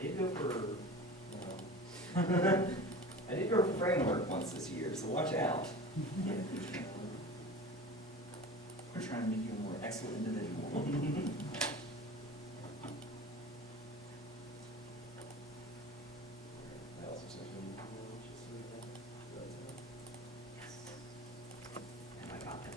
I did go for, I did go for framework once this year, so watch out. We're trying to make you a more excellent individual. And I got that.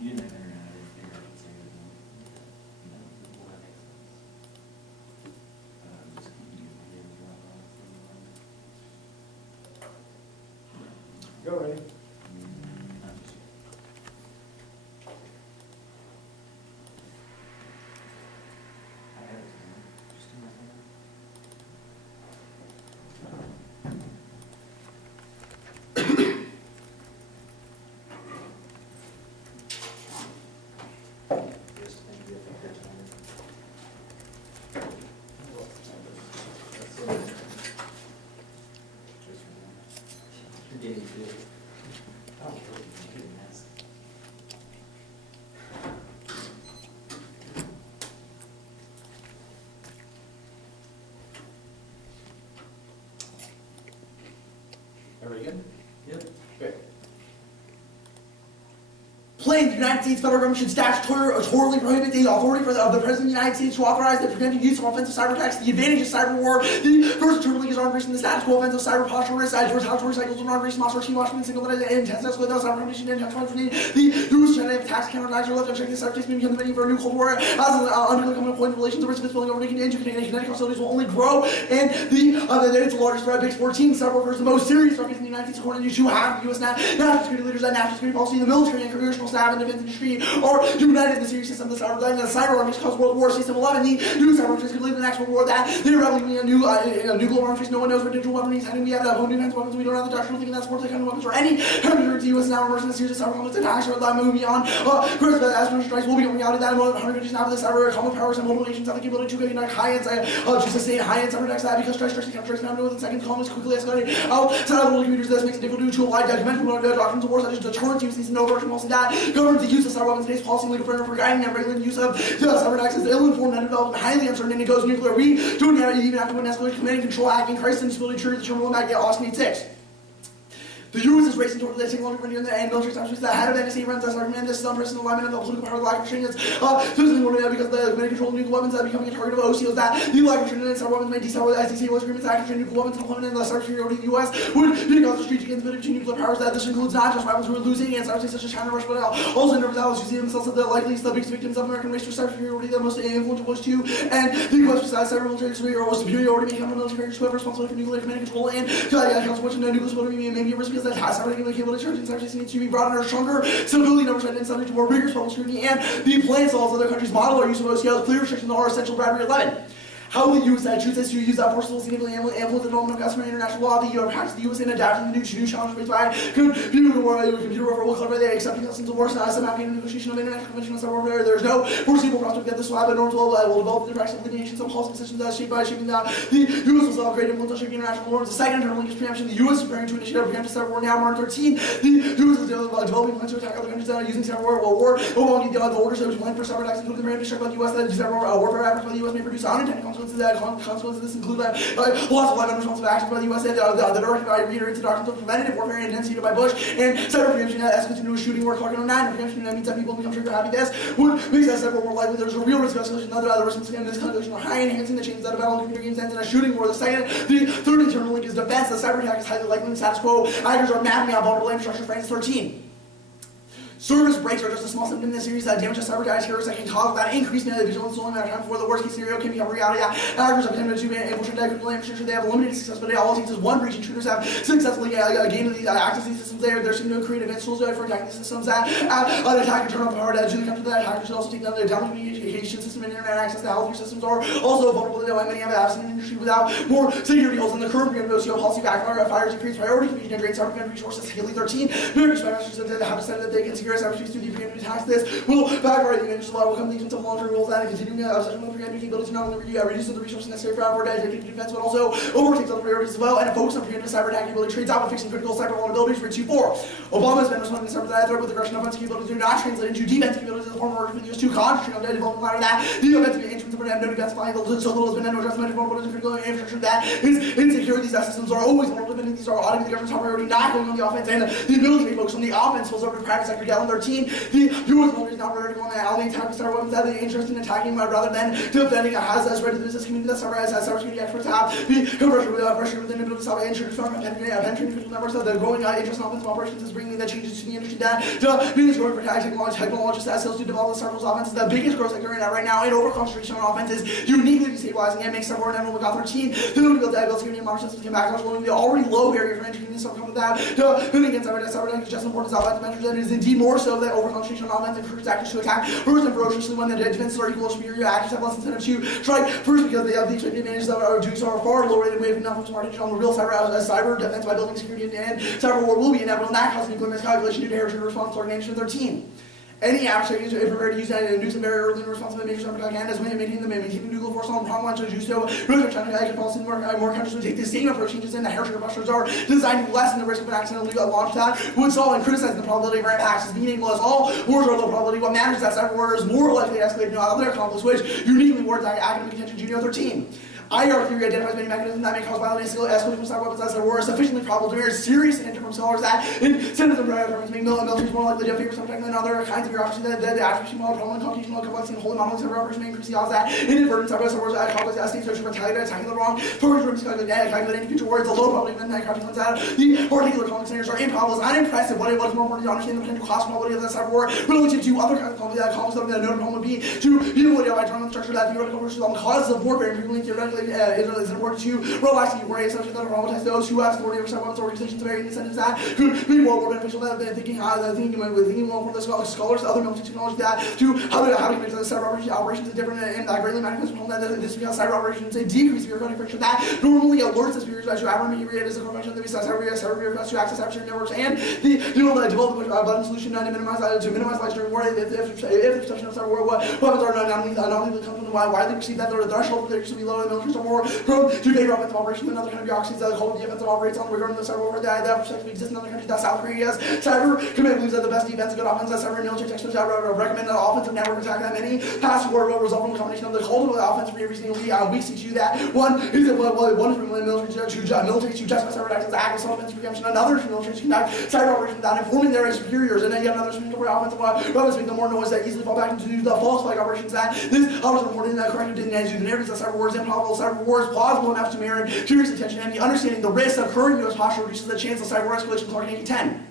You didn't have internet, I didn't figure I could say it. Just continue to be able to drop off. Go, Ray. I have it, just do my thing. Yes, thank you. I think that's You're getting good. Oh, really? You're getting nasty. Everybody good? Yep. Good. Plain, the United States federal government should statutorily prohibit the authority of the President of the United States to authorize the preventive use of offensive cyber attacks, the advantage of cyber war, the first term league is on increasing the status quo offensive cyber posture risk, towards how to recycle and increase master team Washington single and intense escalate those cyber competition and the use China attacks counterattacks or left unchecked the cyber case may become the venue for a new Cold War as under the common point of relations the risk of spilling over into kinetic hostilities will only grow and it's the largest threat base 14 cyber warfare is the most serious threat in the United States according to half the U.S. national security leaders and national security policy, the military and congressional staff and defense industry are united in the seriousness of the cyber threat and the cyber armies cause World War System 11. The new cyber armies could lead to the next World War that they're revealing a new global arms. No one knows what digital weaponry is hiding. We have that home defense weapons. We don't have the doctrinal thinking that supports the kind of weapons or any country. The U.S. now immersed in a series of cyber conflicts attacks or moving beyond. First, as strikes will be coming out of that. More than 100 countries now have the cyber common powers and multiple nations have the capability to conduct high-end to sustain high-end cyber attacks because strikes and counter-strikes now within seconds. Columns quickly escalating outside of the computers. This makes it difficult to apply documented doctrines of war such as deterrence, use and no version policy that governs the use of cyber weapons. Today's policy and legal framework for guiding and regulating the use of cyber attacks is ill-informed and developed and highly uncertain, and it goes nuclear. We don't even have to escalate command and control hacking, crisis and stability, true, the terminal back, Austin 86. The U.S. is racing toward the technological frontier and military establishments that had of NSA runs as argument. This is unprecedented alignment of the political power of the lack of restraint. It's physically more because the command and control of nuclear weapons are becoming a target of OCOs that the lack of restraint and cyber weapons may destabilize SDCA agreements that actually nuclear weapons deployment and the cyber superiority of the U.S. would be cause a street against the between nuclear powers that this includes not just rivals who are losing and cyber states such as China, Russia, but also nervous allies who see themselves as the likeliest the biggest victims of American race for cyber superiority, the most influential was to, and the question besides cyber military superiority may become a military who have responsibility for nuclear command and control and consequence of nuclear superiority may be a risk because that has cyber capability charging cyber needs to be brought under stronger stability, never and subject to more rigorous public scrutiny, and the plans all other countries model our use of OCLs. Clear restrictions are essential. Bradbury 11. How will the U.S. choose this to use that force will significantly influence the development of customary international law? The U.S. practice the U.S. in adapting to new challenges faced by computer warfare will cover the accepting customs of war, somehow getting negotiation of international convention on cyber warfare. There's no foreseeable prospect that this will happen, nor will develop the practice of litigation, some policy decisions that shaped by shaping the U.S. will still have great influence on shaping international norms. The second internal link is preemption. The U.S. is preparing to initiate a preemptive cyber war now, March 13. The U.S. is developing plans to attack other countries that are using cyber war. Will get the orders to plan for cyber attacks, including the preemptive strike by the U.S. that cyber warfare efforts by the U.S. may produce unintended consequences that consequences of this include loss of life and responsible actions by the U.S. and the directive by reader into doctrines of preventative warfare and instituted by Bush and cyber preemption that escalates into a shooting war. Clark 9 preemption that means that people become trigger happy. This would make that cyber more likely. There's a real risk of escalation. The risks in this escalation are high, enhancing the chances that a battle of computer games ends in a shooting war. The third internal link is defense. The cyber attack is highly likely in the status quo. Actors are mapping out vulnerable infrastructure. France 13. Service breaks are just a small symptom in this series that damage to cyber attacks terrorists that can cause that increased vigilance only matter of time before the worst case scenario can become reality. Actors have attempted to infiltrate that critical infrastructure. They have limited success, but all it takes is one breach. Intruders have successfully gained these access to these systems. They're seeming to create advanced tools for attacking these systems that attack and turn on power to the country that attackers should also take down their communication education system and internet access to healthcare systems are also vulnerable to many have absent an industry without more security holes in the current UCO policy backfires increase priority community and drain cybercrime resources. Haley 13, American spy masters that have decided that they can secure cyberspace through the preemptive attacks. This will backfire the advantage of law, will come leads into long-term rules and continuing obsession with preemptive capabilities not only reduces the resources necessary for our dedicated defense, but also overtakes other priorities as well, and a focus on preemptive cyber attack capability trades out with fixing critical cyber vulnerabilities for 2-4. Obama has been responding to cyber threat with aggression offensive capabilities do not translate into defensive capabilities as a former order for the US to concentrate on development ladder that the offensive instruments of no defense flying so little has been no adjustment to vulnerabilities and critical infrastructure that is insecure. These systems are always vulnerable, and these are auditing the government's top priority, not going on the offense, and the military focus on the offense falls over to private sector. Gallon 13, the U.S. military is not priority on the alley attack cyber weapons that they interest in attacking rather than defending a has spread to the business community that cybersecurity experts have the pressure within the ability to insurance firm and penetrating critical networks of the growing interest in offensive operations is bringing the changes to the industry that the means growing for technologists that skills to develop the cyber offense is the biggest growth sector right now, and over concentration on offense is uniquely destabilizing and makes cyber and everyone got 13 the ability to build security and market systems can back lowering the already low barrier for entry into some come with that moving against cyber attack is just important as offensive measures, and it is indeed more so that over concentration on offense encourages actors to attack first and ferociously when the defenses are equal or superior. Actors have less incentive to strike first because they have the expected advantages of doing so are far lower than way from nothing smart on the real cyber defense by building security, and cyber war will be inevitable, and that causes nuclear miscalculation due to heritage response to Organization 13. Any adversary is prepared to use that and do some very early and responsible measures on propaganda as maintaining nuclear force on problem lines to do so. Really trying to policy more countries would take the same approach changes in the heritage postures are designed to lessen the risk of an accidental legal launch that would solve and criticize the probability of our impacts as being equal as all wars are low probability. What matters is that cyber war is more likely to escalate than other conflicts, which uniquely warrants academic attention. Junior 13. IR theory identifies many mechanisms that may cause violent escalation from cyber weapons as there were sufficiently probable to merit serious and from scholars that incentives and requirements make militaries more likely to favor some than other kinds of bureaucracy that the attribution model, problem, computational complexity, and holy modeling cyber operations may increase the odds that inadvertent cyber wars at complex states search for attacking the wrong targets, calculating future words, the low probability of that comes out. The particular complex scenarios are improbable, is unimpressive. What it was more important to understand the potential cost probability of the cyber war relative to other kinds of conflicts that a known problem would be to be able to identify the structure that theoretical versus on the causes of warfare and frequently theoretically is important to relax the worry assumption that traumatize those who have authority over cyber weapons organizations very incentives that could be more beneficial than thinking more from the scholars, other military technology that to how to make the cyber operations is different and that greatly manifests from that this because cyber operations a decrease bureaucratic friction that normally alerts the superiors to aberrant behavior as a convention that besides cyber bureaucrats to access adversary networks and the develop abundant solution to minimize life during war if the perception of cyber war weapons are not only come from widely perceived that the threshold for their use to be low in the military are more prone to favor offensive operations than other kind of bureaucracies that hold the offensive operates on regarding the cyber war that perspective exists in other countries that South Korea's cyber command believes that the best defense good offense that cyber and military textbooks recommend an offensive network attack that many past war will result from a combination of the cold with offense for every single week see that one is that one is from the military to justify cyber attacks as act of self-defense preemption, another from military to conduct cyber operations without informing their superiors, and then yet another from offensive weapons make them more noise that easily fall back into the false flag operations that this offers reporting that correctly didn't as you the narratives that cyber war is improbable, cyber war is plausible enough to merit serious attention, and the understanding the risks of current U.S. posture reduces the chance of cyber escalation to 1910.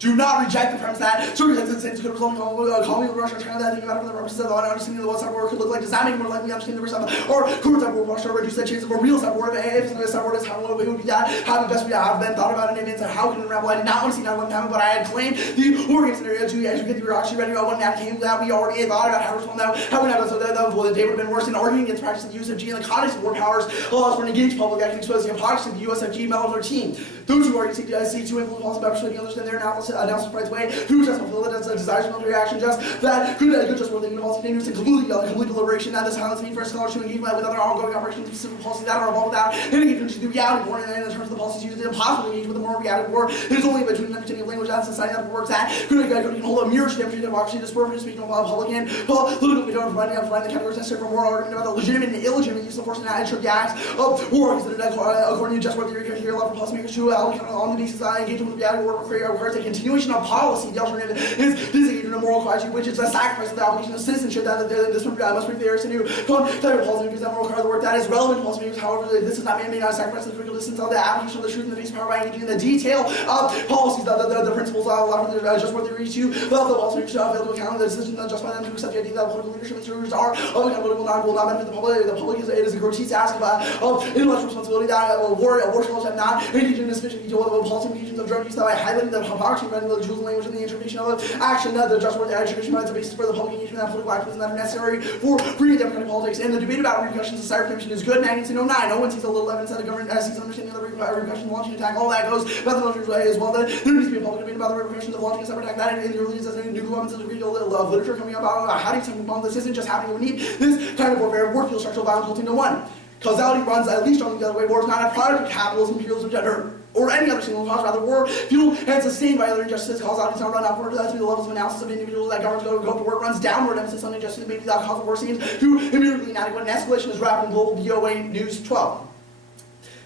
Do not reject the premise that circumstances could result in calming with Russia and China that thinking about it for the purposes of understanding what cyber war could look like. Does that make it more likely to understand the risk of or current cyber war posture reduce the chance of a real cyber war? If cyber war is how it would be that, how the best we have been thought about in advance and how can it unravel? I did not want to see 9/11 happen, but I had claimed the Oregon scenario to as you get the bureaucracy ready when that came that we already thought about how to respond now. How would happen so that the day would have been worse in arguing against practice of the USFG and the context of war powers laws for an engaged public that can expose the hypocrisy of the USFG Medal 13. Those who already seek to influence policy by persuading others that their analysis right way who just fulfill it as a desires military action just that could just worth thinking about dangerous and complete deliberation that the silence need for scholars to engage with other ongoing operations and civil policies that are involved without any countries to reality war, and in terms of the policies used, it is impossible to engage with the more reality war. It is only between an understanding of language and society that works that could hold a mirror to demonstrate democracy, dispersion, speaking of public and political freedom, providing the categories necessary for more argument about the legitimate and illegitimate use of force and ensure the acts of war according to just what theory here left for policymakers to on the basis of engagement with reality war requires a continuation of policy. The alternative is disengagement of moral quality, which is a sacrifice of the obligation of citizenship that this must be fair to new type of policymakers that will require the work that is relevant to policymakers. However, this is not may not sacrifice the critical distance of the application of the truth in the face of power by engaging in the detail of policies that the principles of just what they reach to the policymakers fail to account the decisions that justify them to accept the idea that political leadership and servers are will not benefit the public. The public is a grotesque ask of intellectual responsibility that war scholars have not engaged in this sufficient detail of the policy implications of drug use that by highlighting the hypocrisy of the tools and language and the interpretation of action that the just word attribution provides a basis for the public engagement and political activism that are necessary for free and democratic politics. And the debate about repercussions of cyber prevention is good. 1909, no one sees a little evidence that the government sees understanding of the repercussions of launching an attack. All that goes about the military way as well. That there needs to be a public debate about the repercussions of launching a cyber attack. That in the early days as nuclear weapons is a great deal of literature coming about how do you take a bomb. This isn't just happening. We need this kind of warfare, warfield structural violence built into one. Causality runs at least on the other way. War is not a product of capitalism, imperialism, gender, or any other single cause. Rather, war fueled and sustained by other injustices. Causality is not run upward through the levels of analysis of individuals that governments go to work. Runs downward. Emphasis on injustice. Maybe that cause of war seems too immediately inadequate. And escalation is rapid. Global BOA News 12.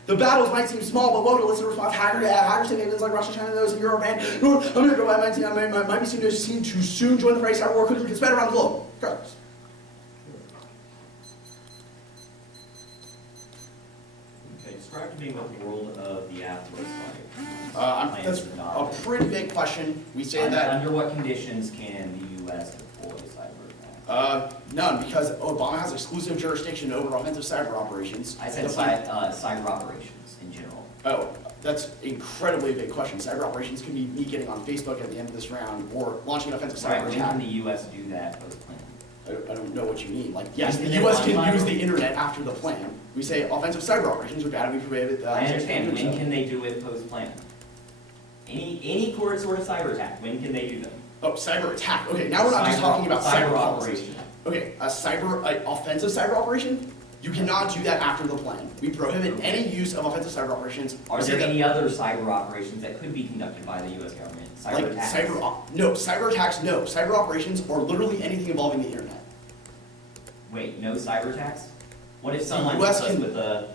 The battles might seem small, but what would elicit a response? Hackers and aliens like Russia, China, those in Europe, and North America might be seen to soon join the fray. Cyber war could spread around the globe. Correct. Describe to me what the world of the app looks like. That's a pretty big question. We say that. Under what conditions can the U.S. deploy cyber attacks? None, because Obama has exclusive jurisdiction over offensive cyber operations. I said cyber operations in general. Oh, that's incredibly big question. Cyber operations could be me getting on Facebook at the end of this round, or launching an offensive Sorry, cyber when attack. can the U.S. do that post-plan? I don't know what you mean. Like, yes, the Isn't it U.S. can online use or- the internet after the plan. We say offensive cyber operations are bad, we prohibit that. I understand. When can they do it post-plan? Any sort of cyber attack, when can they do them? Oh, cyber attack. Okay, now we're not just talking about cyber policies. operation. Okay, offensive cyber operation, you cannot do that after the plan. We prohibit any use of offensive cyber operations. Are We say there that- any other cyber operations that could be conducted by the U.S. government? Cyber attacks? No, cyber attacks, no. Cyber operations are literally anything involving the internet. Wait, no cyber attacks? What if someone US hits us can- with a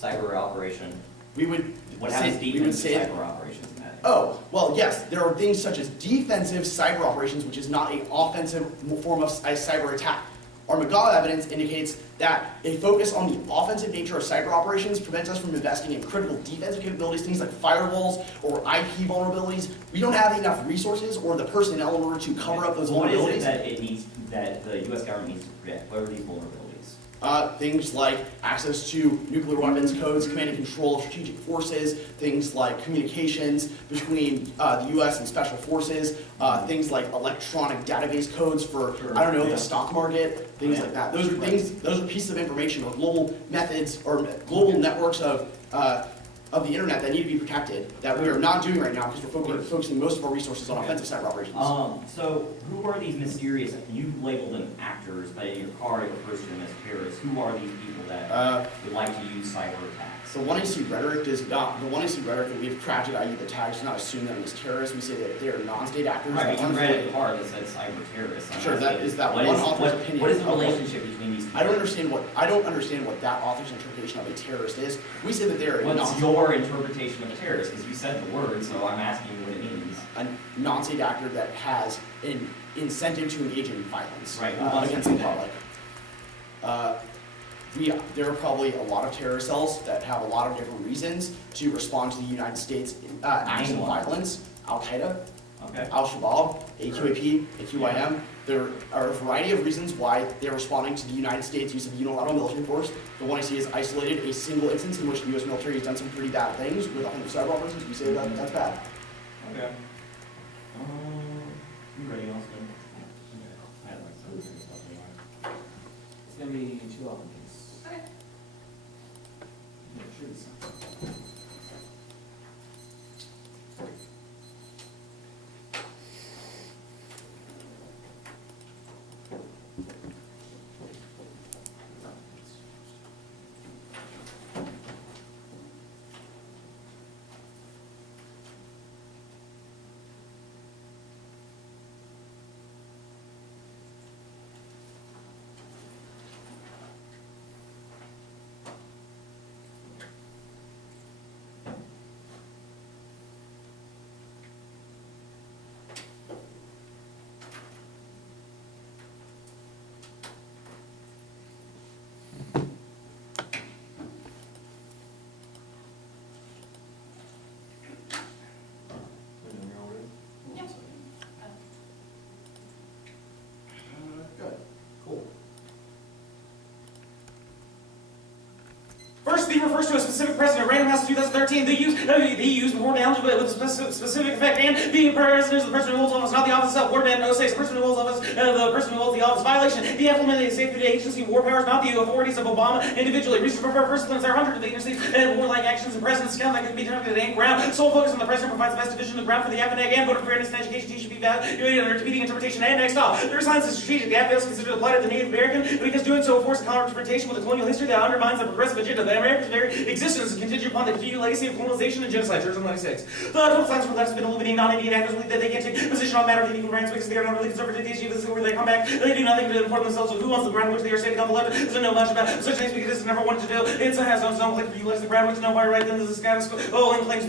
cyber operation? We would What say, happens we would defensive say, cyber operations in that? oh, well, yes, there are things such as defensive cyber operations, which is not an offensive form of a cyber attack. Our McGaw evidence indicates that a focus on the offensive nature of cyber operations prevents us from investing in critical defensive capabilities, things like firewalls or IP vulnerabilities. We don't have enough resources or the personnel in order to cover up those What vulnerabilities. is it that the U.S. government needs to protect? What are these vulnerabilities? Things like access to nuclear weapons codes, command and control of strategic forces, things like communications between the U.S. and special forces, things like electronic database codes for, I don't know, the stock market, things like that. Those are pieces of information or global methods or global networks of the internet that need to be protected that we are not doing right now because we're focusing most of our resources on offensive cyber operations. So who are these mysterious, you label them actors, but in your card it refers to them as terrorists. Who are these people that would like to use cyber attacks? The 1AC rhetoric does not, the 1AC rhetoric that we've crafted, i.e. the tags, does not assume them as terrorists. We say that they are non-state actors. Right, that but you read unrelated- a card that said cyber terrorists. Sure, that is that one author's opinion. What is the of what- relationship between these people? I don't understand what that author's interpretation of a terrorist is. We say that they are What's your interpretation of a terrorist? Because you said the word, so I'm asking you what it means. a non-state actor that has an incentive to engage in violence Right, who wants to against do the that? public. There are probably a lot of terrorist cells that have a lot of different reasons to respond to the United States acts of Name one. violence. Al-Qaeda, Okay. Al-Shabaab, AQAP, AQIM. There are a variety of reasons why they're responding to the United States use of unilateral military force. The one I see is isolated a single instance in which the U.S. military has done some pretty bad things with offensive cyber operations. We say that that's bad. Okay. You ready, Austin? I had like some stuff anyway. It's gonna be 2 applicants. Okay. Yeah, trees. First, the refers to a specific president, Random House of 2013. They use before nouns with a specific effect, and the president is the person who holds office, not the office itself. Word man 06, the person who holds office, the person who holds the office. Violation, the implementing safety agency war powers, not the authorities of Obama individually. Reason for first claims there are hundreds of agencies and warlike actions and president's scale that can be directed at any ground. Sole focus on the president provides the best division of the ground for the academic and voter fairness and education should be evaluated under competing interpretation. And next off, there are signs of strategic gap fails considered applied to the Native American because doing so forces confrontation with a colonial history that undermines the progressive agenda of the Americans' very existence is contingent upon the continued legacy of colonization and genocide. Church 96. The total signs from left have been illuminating non-Indian actors believe that they can't take position on matter of equal rights because they are not really conservative. They achieve this where they come back. They do nothing to inform themselves of who owns the ground which they are standing on the left. Doesn't know much about such things because it's never wanted to do. It has no claim for utilize the ground which no by right then is a status quo. And claims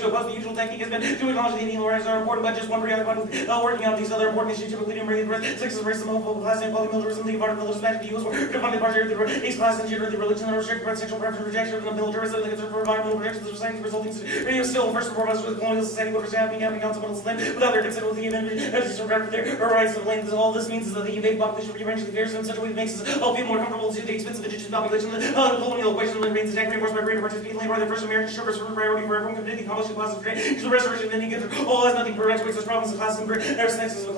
to oppose the usual technique has been to acknowledge the Indian rights are important, but just one reality about working out these other important issues typically to bring the rest. Sexism, racism, homophobia, class, inequality, militarism, the environment, religious magic, the U.S. war, defunded party, the ace class, and gender, the religion, the restricted sexual preference, rejection, the militarism, the concern for environmental protection, the society resulting in radio still first and foremost with colonial society, what is happening down someone else's land without their consent with the amendment as disregard for their rights of land. All this means is that the invaded population will be eventually fierce in such a way that makes us all feel more comfortable to the expense of indigenous population. The colonial equation remains intact, reinforced by greater participation land by the first American service for priority for everyone community, accomplishing classes of trade, the restoration of Indian culture. All has nothing perpetuates those problems of classism, sexism,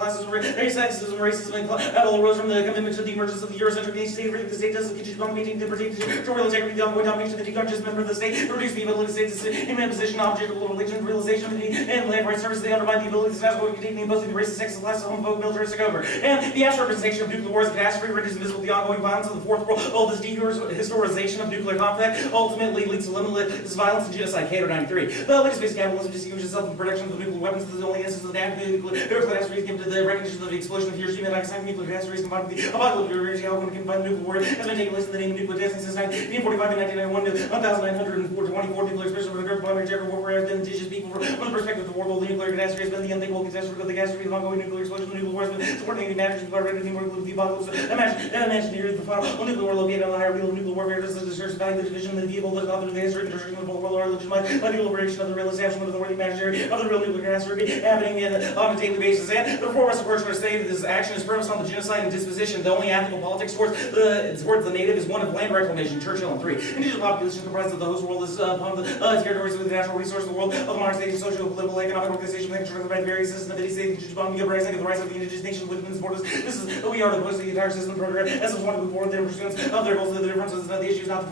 racism, and all arose from the commitment to the emergence of the Eurocentric nation state. The state does continue to maintain the territorial integrity, the ongoing domination of the decongest member of the state, to reduce the ability of states to imposition, object of religion, realization of the and land rights services. They undermine the ability to status quo, containing the imposing the racist, sexist, class, homophobic, militaristic over. And the actual representation of nuclear wars, catastrophe, renders invisible the ongoing violence of the fourth world. All this dehistorization of nuclear conflict ultimately leads to limitless violence and genocide. Cato 93. The latest phase of capitalism distinguishes itself in the production of the nuclear weapons. This is the only instance of the act of nuclear catastrophes given to the recognition of the explosion of Hiroshima and Nagasaki. Nuclear catastrophes combined with the apocalyptic energy, how one can find the nuclear war has been taking place in the name of nuclear testing since 1945 and 1991 to 1,924 nuclear explosions for the Great Primary Warfare has been indigenous people from the perspective of the war. The nuclear catastrophe has been the unthinkable catastrophe of the catastrophe of ongoing nuclear explosion. The nuclear war has been supporting the management of the the apocalypse. Imagine here the final nuclear war located on the higher wheel of nuclear warfare. This is the search value, the division, the vehicle that through the history, the destruction of the world are legitimized by the liberation of the real establishment of the worthy imaginary of the real nuclear catastrophe happening on a daily basis. And the reformist approach to say that this action is premised on the genocide and disposition. The only ethical politics towards the native is one of land reclamation. Churchill and 3. Indigenous population comprised of the host world is upon the territories of the natural resource of the world of the modern state, social, political, economic organization, constructed by various systems of the state, the uprising of the rights of the indigenous nation within its borders. This is who we are, the most of the entire system program. As is one to move forward, the pursuance of their goals, the differences, the issue is not the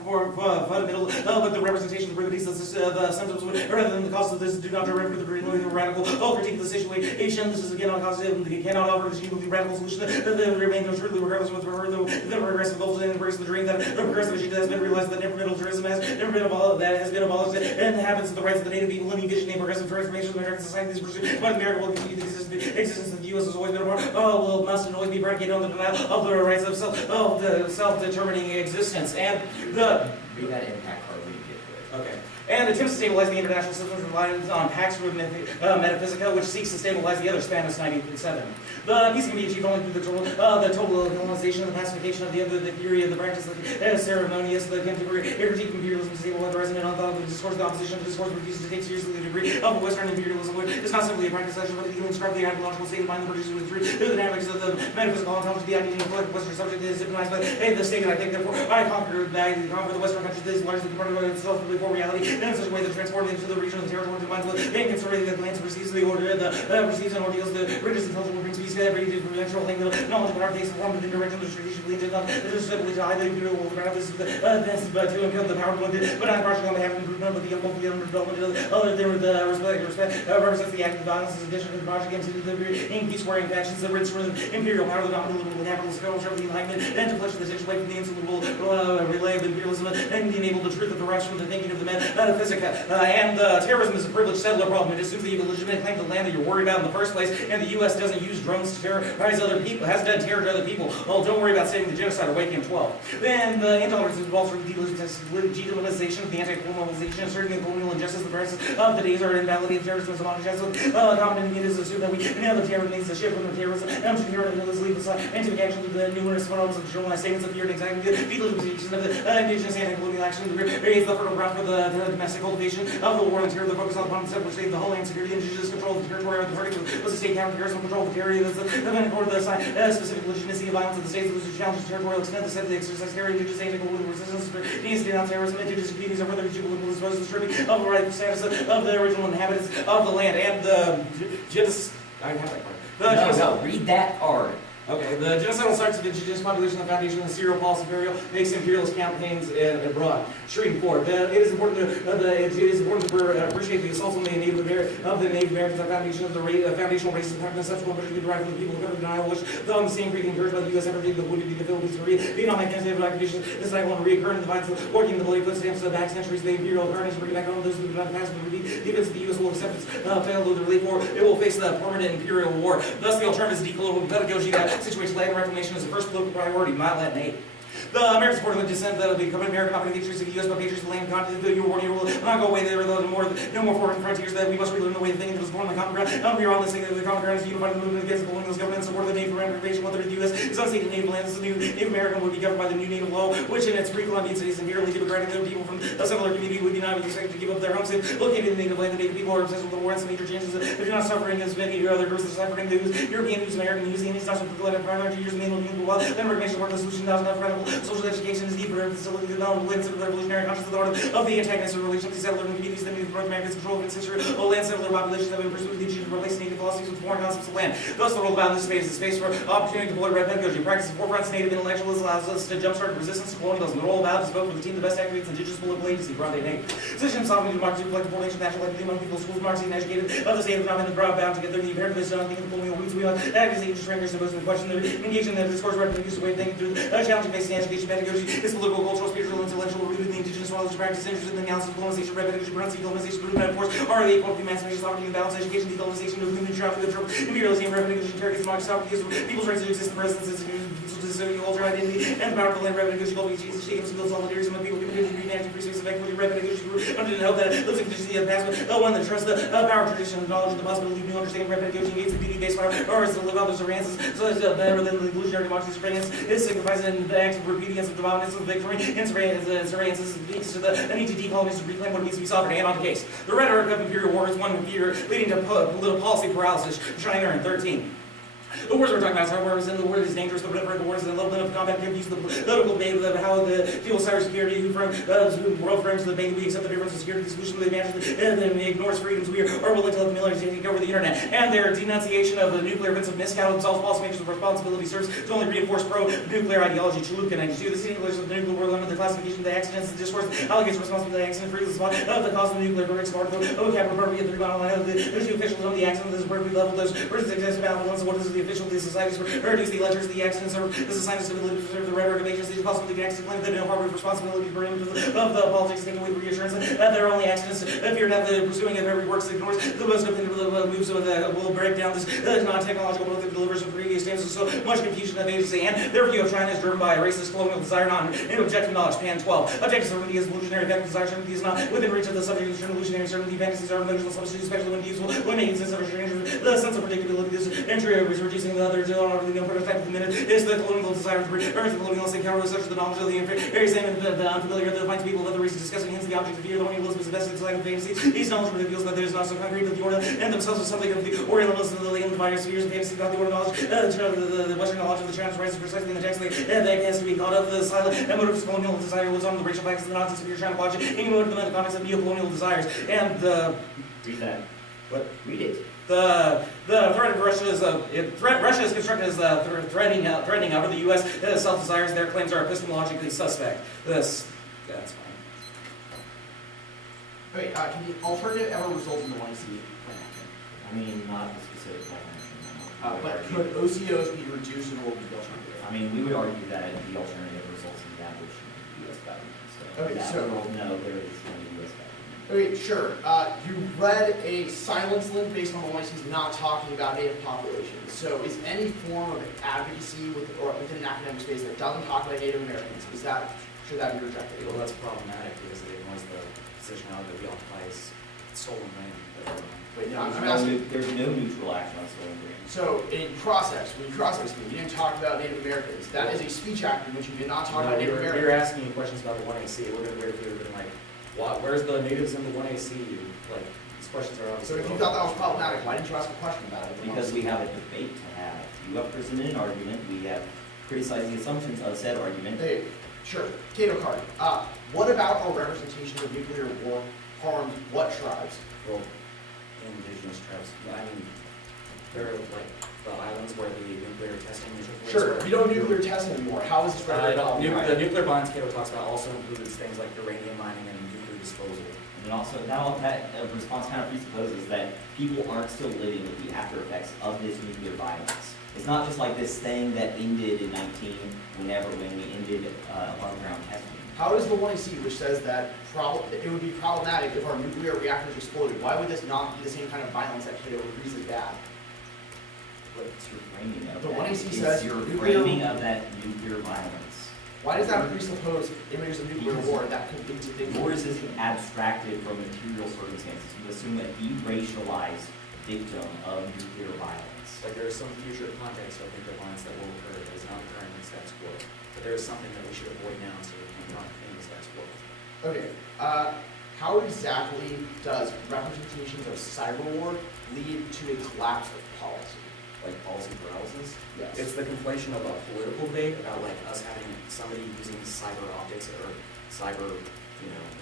fundamental, but the representation of the remedies, the symptoms, rather than the cause of this, do not derive the radical, critique the situation. This is again on cause of it cannot offer the radical solution that remain no truly regardless of the progressive goals and embrace the dream that the progressive agenda has been realized that never militarism has never been abolished, that has been abolished, and the habits of the rights of the native people, any vision, a progressive transformation of American society is pursued, but America will continue to exist. The existence of the U.S. has always been a part, must always be predicated on the denial of the rights of self-determining existence. And the Read that impact card when you get to it. okay. And attempts to stabilize the international systems relies on Pax Metaphysica, which seeks to stabilize the other Spanish 1907. The peace can be achieved only through the total colonization and the pacification of the theory of the practice of the ceremonious, the contemporary critique of imperialism, stable and resonant on thought of the discourse, the opposition to discourse refuses to take seriously the degree of Western imperialism, which is not simply a practice action, but to describe the ideological state of mind that produces with the dynamics of the metaphysical ontology, the idea of collective Western subject is hypnotized by the statement, I think, therefore, I conquer the Western countries that is largely compartmentalized itself before reality, and in such a way that transformed into the region of the territory of the mind, being conservative, that lands receives the order, receives and ordeals, the greatest intelligible brings peace to every natural thing, the knowledge of our takes the form of the direction, the strategically did not, specifically to hide the imperial world around this, but to income the power but not partially on behalf of improvement, but the development of other than the respect represents the act of violence in addition to the project against the peace-wearing factions that rinse from imperial power, the dominant capitalist culture of the enlightenment, and to flush the tension away from the insoluble relay of imperialism, and enable the truth of the rest from the thinking of the metaphysica. And terrorism is a privileged settler problem. It assumes that you have a legitimate claim to the land that you're worried about in the first place, and the U.S. doesn't use drones to terrorize other people, has done terror to other people. Well, don't worry about saving the genocide or Wake Camp 12. Then the intolerance involves delegalization of the anti-colonialization, asserting the colonial injustice. The prices of the days are invalidating terrorism as a modern justice. Common it is assumed that we now the terror needs to shift from the terrorism and to terrorism leave aside and to take action to the numerous forms of generalized statements of fear and anxiety, the legalization of the indigenous anti-colonial action is the fertile ground for the domestic cultivation of the war on terror. The focus on the concept which saved the homeland security and indigenous control of the territory of the party was the state counter-terrorism control of the territory. The event accorded the specific legitimacy of violence of the states which challenged territorial extent. The set the exercise carried indigenous anti-colonial resistance needs to denounce terrorism. Indigenous communities are further political exposed to the stripping of the right status of the original inhabitants of the land and the I have that part. No, read that part. Okay, the genocidal starts of the indigenous population, the foundation of the serial policy burial, makes imperialist campaigns abroad. Shooting forward. It is important to appreciate the assaults on the Native Americans, the foundation of the foundational racist conceptual which we derived from the people of denial, which, though in the same creed encouraged by the U.S. effort to the wounded, the Philippines, Korea, Vietnam, Afghanistan, occupation, this cycle will reoccur in the vines of working the bloody footsteps of the back centuries of the imperial carnage, bringing back on those who do not pass the events of the U.S. will accept its failed of the relief war. It will face the permanent imperial war. Thus, the alternative is decolonial pedagogy that situates land reclamation as the first political priority, not Latin aid. The American support of the descent that will become an American, not the patriots of the U.S., but patriots of the land, continent, the war will not go away there, no more foreign frontiers, that we must relearn the way of thinking that was born on the common ground. And we are on this thing that the common ground is unified in the movement against the colonialist government, support of the Native American invasion, whether the U.S. is unceded native lands, the new Native American would be governed by the new native law, which in its pre-Columbian cities inherently democratic, the people from a similar community would be not expected to give up their homes located in the native land. The native people are obsessed with the war and some major changes that they're not suffering as many other groups that are suffering. The European News, American News, the Indian Stars, the collective 500 years, the main while then recognition work the solution does not credible social education is deeper facility the knowledge of the revolutionary conscience of the order of the antagonist of relations, the settler and communities that need North America's control of its history. All land settler populations have been pursued the achievement of replacing native philosophies with foreign concepts of land. Thus, the world bound this space is a space for opportunity to deploy red pedagogy. Practice of forefronts native intellectuals allows us to jumpstart resistance to colonialism. The role of out is vote for the team, the best activates indigenous political agency, Grande Nate. Citizen sovereignty, democracy, collective formation, national equity among people, schools, marxist and educated of the state of the broad bound together the imperative is done, thinking the colonial roots we must act as the interest rankers and most of the question, engage in the discourse, reproduce the way of thinking through challenging facing education pedagogy is political, cultural, spiritual, intellectual, rooted in the indigenous knowledge, practice, interested in the analysis of colonization, pedagogy, pronunciation, colonization, root metaphors, are the equal of emancipation, sovereignty, and balance, education, decolonization, of human traffic, imperialism, revenue, terrorism, democracy, sovereignty, people's rights to exist in presence, culture, identity, and the power of the land, revenue, culture, shapes, builds solidarity among people, community, reenacting free space of equity, revenue, under the hope that lives in conditions of the past, but one that trusts the power, tradition, and knowledge, and the possibility of new understanding, revenue, engage the beauty-based power, or is to live others' advances, so as better than the illusionary democracy's France, it signifies in the act of obedience of dominance of victory, and surveillance leads to the need to decolonize to reclaim what needs to be sovereign and on the case. The rhetoric of imperial war is one fear leading to political policy paralysis, China in 13. The wars we're talking about, our war is in the war is dangerous, the rhetoric of the war is a little bit of combat confused the political debate of how the fuel cybersecurity, who world frames the debate, we accept the difference of security, the solution to the advantage, and then ignores freedoms we are willing to let the military take over the internet. And their denunciation of the nuclear events of miscount themselves policymakers with responsibility serves to only reinforce pro-nuclear ideology. Chalupa 92. The sitting of the nuclear war limit, the classification of the accidents, the discourse, allegates responsibility accident free the spot of the cause of the nuclear perfect smart code, capital appropriate, the rebound line of the officials of the accident, this perfect level, those versus exist about once what is the official of the societies reduce the ledgers, the accidents, or this is science to preserve the rhetoric of agencies, possibly the accident claim that no harbour of responsibility for of the politics taken away with reassurance that there are only accidents. Fear not the pursuing of every work ignores the most dependent moves of the will break down this non-technological book that delivers from previous standards. So much confusion of agency, and their view of China is driven by a racist colonial desire, not an objective knowledge. Pan 12. Objective certainty is illusionary effective desire. Certainty is not within reach of the subject of illusionary certainty. Fantasies are emotional substitutes, especially when useful, when making sense of a stranger. The sense of predictability, this entry is reducing the other to the prototype of the minute is the colonial desire for earth, the colonialist encounter such as the knowledge of the very same and the unfamiliar that finds people of the reason discussing hence the object of fear, the Orientalism is the best inside of fantasy. These knowledge reveals that there is not so concrete that the order and themselves are something of the Orientalism of the latent virus spheres and fantasy about the order knowledge, the Western knowledge of the Chinese rises precisely in the text that has to be caught up. The silent and motive of colonial desire was on the racial facts of the nonsense if you're trying to watch it. Any motive in the context of neo-colonial desires. And Read that. what? Read it. The threat of Russia is Russia is constructed as threatening however the U.S. Self-desires their claims are epistemologically suspect. That's fine. Wait, can the alternative ever result in the YC plan action? I mean, not the specific plan action. But could OCOs be reduced in order to be alternative? I mean, we would argue that the alternative results in the abolition of the U.S. government. So Okay, that so- world, no, there is no U.S. government. Okay, sure. You read a silence link based on the YC's not talking about native populations. So is any form of advocacy within an academic space that doesn't talk about Native Americans, should that be rejected? Well, that's problematic because it ignores the positionality that we occupy as stolen land. Wait, no, I'm asking. There's no neutral action on stolen green. So in cross-ex, when you cross-ex me, you didn't talk about Native Americans. That is a speech act in which you did not talk about Native We were Americans. asking you questions about the 1AC. It would have been weird if you would have been like, where's the natives in the 1AC? Like, these questions are obviously. So if you thought that was problematic, why didn't you ask a question about it? Because we have a debate to have. You have presented an argument, we have criticized the assumptions of said argument. Hey, sure, Cato card. What about our representation of nuclear war harmed what tribes? Well, indigenous tribes. I mean, there are like the islands where the nuclear testing took place. Sure, we don't nuclear test anymore. How is this relevant? The nuclear bonds Cato talks about also includes things like uranium mining and nuclear disposal. And then also, that response kind of presupposes that people aren't still living with the after effects of this nuclear violence. It's not just like this thing that ended in when we ended above ground testing. How does the 1AC, which says that it would be problematic if our nuclear reactors exploded, why would this not be the same kind of violence that Cato agrees is bad? What's your framing of The that? 1AC Is says your nuclear- framing of that nuclear violence. Why does that presuppose images of nuclear war that could lead to things? Yours is abstracted from material circumstances. You assume a deracialized victim of nuclear violence. Like there is some future context of nuclear violence that will occur that is not occurring in the status quo. But there is something that we should avoid now so we can not in the status quo. Okay, how exactly does representations of cyber war lead to a collapse of policy? Like policy paralysis. Yes. It's the conflation of a political debate about like us having somebody using cyber optics or cyber,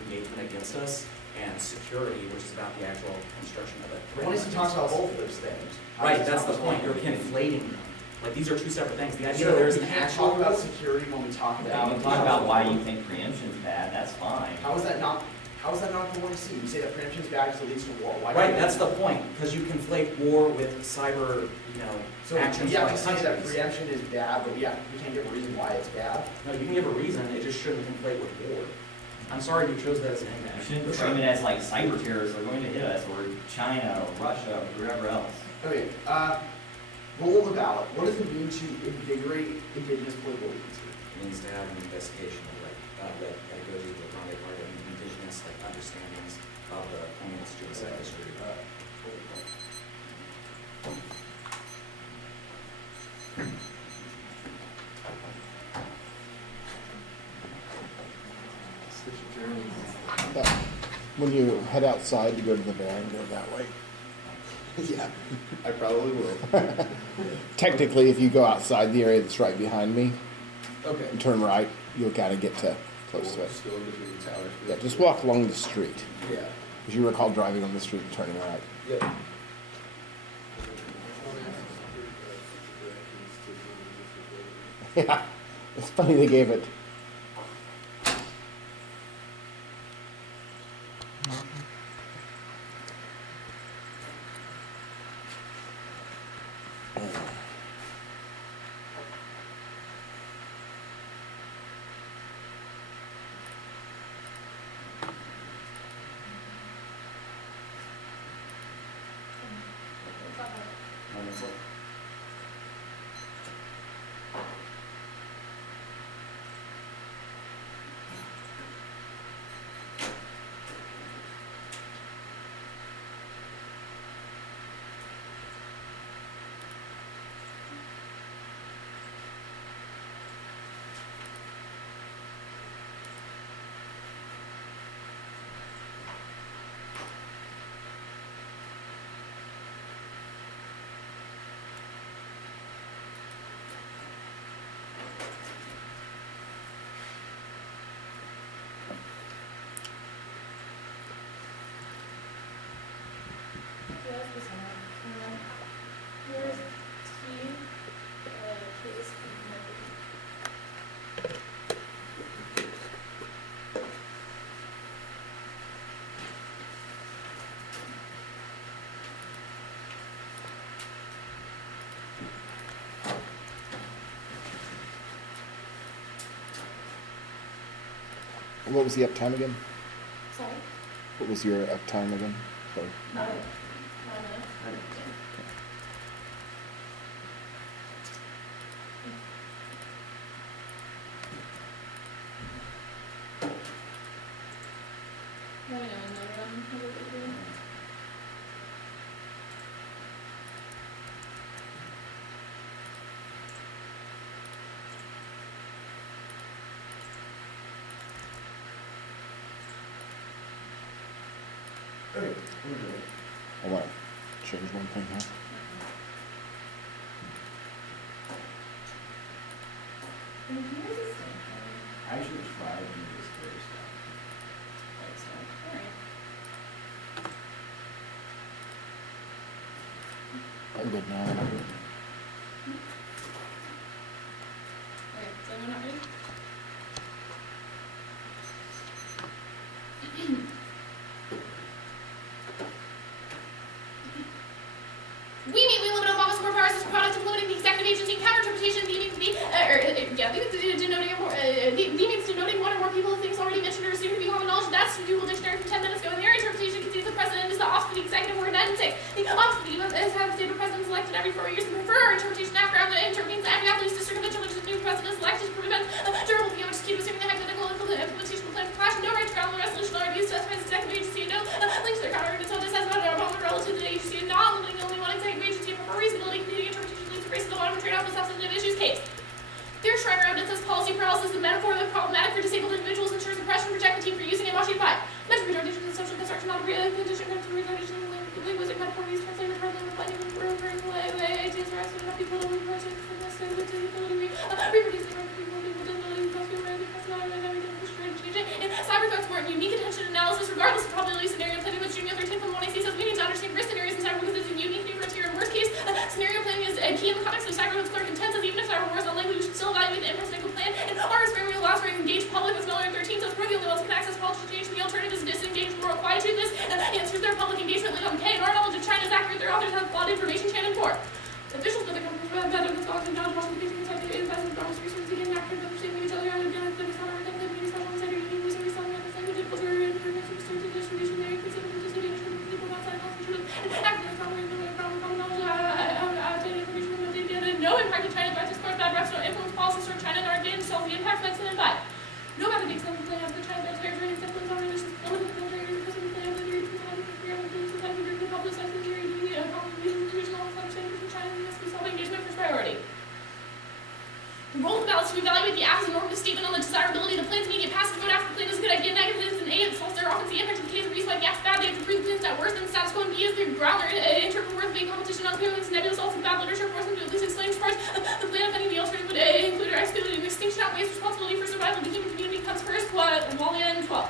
engagement against us, and security, which is about the actual construction of it. The 1AC talks about both of those things. How Right, does that's this the not point. You're respond? conflating them. Like these are two separate things. The idea So that there's we an can't actual talk about security when we talk Now, about. we talk about why you think preemption's bad, that's fine. How is that not the 1AC? You say that preemption is bad because it leads to war. Why Right, can't that's we- the point, because you conflate war with cyber, So actions we have by to say that countries. preemption is bad, but we can't give a reason why it's bad. No, you can give a reason, it just shouldn't conflate with war. I'm sorry you chose that as an You impact. shouldn't frame it as like cyber terrorists are going to hit us, or China, or Russia, or whoever else. Okay, roll the ballot. What does it mean to invigorate indigenous political agency? It means to have an investigation of that goes into the founding part of indigenous understandings of the colonialist genocide history. When you head outside to go to the van, go that way. Yeah, I probably will. Technically, if you go outside the area that's right behind me Okay. and turn right, you'll kind of get to close to it. Just go between the towers. Yeah, just walk along the street. Yeah. As you recall driving on the street and turning right. Yep. Yeah, it's funny they gave it. Here's T, K is What was the uptime again? Sorry? What was your uptime again? Sorry. 9 minutes. Let me know when they're done. Okay. I want to change one thing here. I actually tried to do this first. Like so. I'm good now. Alright, so anyone not ready? We mean we limit Obama's superpowers as a product of limiting the executive agency and counter-interpretation means denoting one or more people of things already mentioned or assumed to be common knowledge. That's the Google Dictionary from 10 minutes ago. And their interpretation concedes the president is the office of the executive order 9 and 6. The office of the U.S. has the president elected every 4 years. The preferred interpretation after the intervenes and the police district eventually which the new president is elected to prevent durable damage to keep assuming the hypothetical implementation of the plan of clash. No right to ground the resolution or abuse to exercise executive agency. No links to their counter-arguments. So this has about Obama relative to the agency and not limiting only one executive agency for reasonability, community interpretation leads to race of the law and trade off with substantive issues case. Their Schreiber evidence as policy paralysis, the metaphor of the problematic for disabled individuals ensures oppression, reject the team for using it, must unify. Mental retardation is social construction, not a real condition, mental retardation, linguistic metaphor, use translated rather than reflecting the referring way, ideas are asked enough people to represent for this, with the ability, reproducing people with ability, personality, and everything, which trying to change it. And cyber threats warrant unique attention analysis, regardless of probability scenario planning, which Junior 13 from 1AC says we need to understand risk scenarios in cyber because it's a unique new frontier. In worst case, scenario planning is key in the context of cyber, which Clark intends as even if cyber wars are likely, we should still evaluate the impact of plan. And ours very allows for an engaged public as Miller 13 says we're the only ones who can access policy change. The alternative is disengaged moral quietudeness and answers their public engagement like K. And our knowledge of China is accurate. Their authors have flawed information. Shannon 4. Officials of the companies better than scholars and knowledge about the patient inside the investment promise research again accurate understanding each other and again the discover and the community special insider union research reselling and the language of culture and information to distribution there consider participating in people outside of hospital and active common knowledge information and data no impact in China threats export bad reps no influence policies from China nor again solve the impact of and by no matter the extent of the plan of the China territory except for the relations of the military because of the plan of the region the public size of the regional China must be self-engagement first priority. The role of the ballots to evaluate the act as a normative statement on the desirability of the plan's immediate passage vote after the plan is a good idea. Negative is an A, it solves their often the impact of the case of reason why the act's bad. They have to prove the plan's not worse than the status quo, and B is their ground interpret worth being competition on clear links, nebulous, also bad literature, force them to at least explain parts of the plan of any of the alternative would include or exclude an extinction outweighs responsibility for survival. The human community comes first, Walia and 12.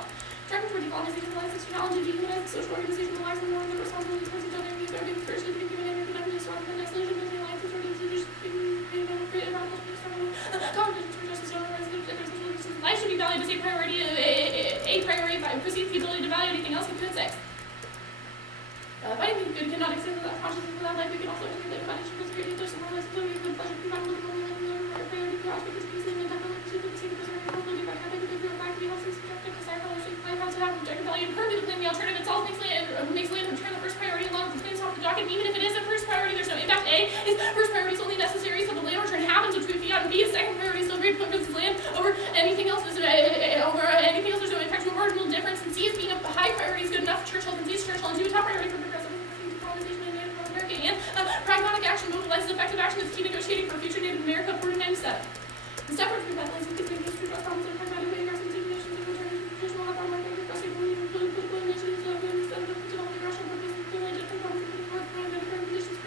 Driving toward decolonization, alliance, challenge, and dehumanize the social organization, relies on more of the responsibility towards each other, and these are being first to be given and recognized strong for the next legion, building alliances, organizations, creative outputs, competition for justice, life should be valued as a priority precedes the ability to value anything else in good sex. Fighting the good cannot exist without consciousness, without life. We can also articulate foundation for security, there's some more stability, good pleasure, provide political priority, prospect, peace, and development, to the sake of preserving probability, by having the good fact, we have some subjective desire, fellowship, plan, how to have objective value, and purview the plan. The alternative itself makes land return the first priority along with the plans off the docket. And even if it is a first priority, there's no impact. A is first priority is only necessary so the land return happens, which would be on. B is second priority, still great because land over anything else. There's no impact to a marginal difference. And C is being a high priority is good enough. Churchill concedes Churchill into a top priority for progressive colonization in Native America. And pragmatic action mobilizes effective action that's key negotiating for future Native America. 497. The step to prevent these history draws problems and pragmatic way aggressive nations and return to traditional have our market aggressive political initiatives of developing rational purpose and privilege and conditions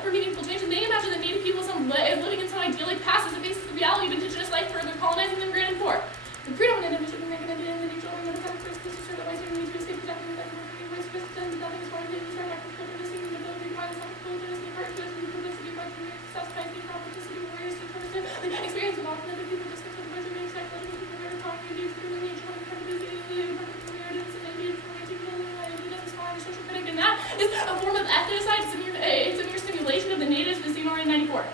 for meaningful change. And they imagine that Native people is living in some idyllic past as the basis of reality of indigenous life further colonizing them granted for. The predominant image of American identity and the nature of the fact first this is certain ways we need to escape protecting the ways first and nothing is one of the things right after witnessing the ability to find self-fulfillment and the heart first and the publicity by the self-fighting competition warriors to turn the experience of often the people discuss the ways of being psychological people very talking to use the nature of the social critic, and that is a form of ethnocide. It's a mere simulation of the natives as seen already in 94.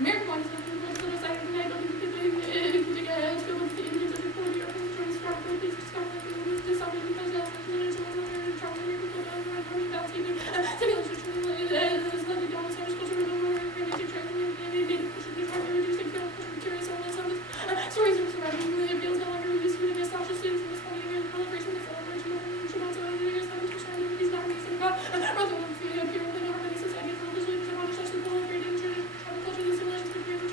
American one is the ethnocide of the night building to go with the Indians of the Puerto Rican stories from the police discovered that the discovered because that's the religion of the travel American people don't know how about even simulation is the down the Spanish culture of the American nature and the should be trying to reduce the curious on this stories of surviving the appeals no longer reduced to the nostalgia students in this funny year celebration the celebration of the Shabbat of the years 70% of these not reason God rather than appear within our many societies and visually because of how to touch the whole creating culture the simulations for creating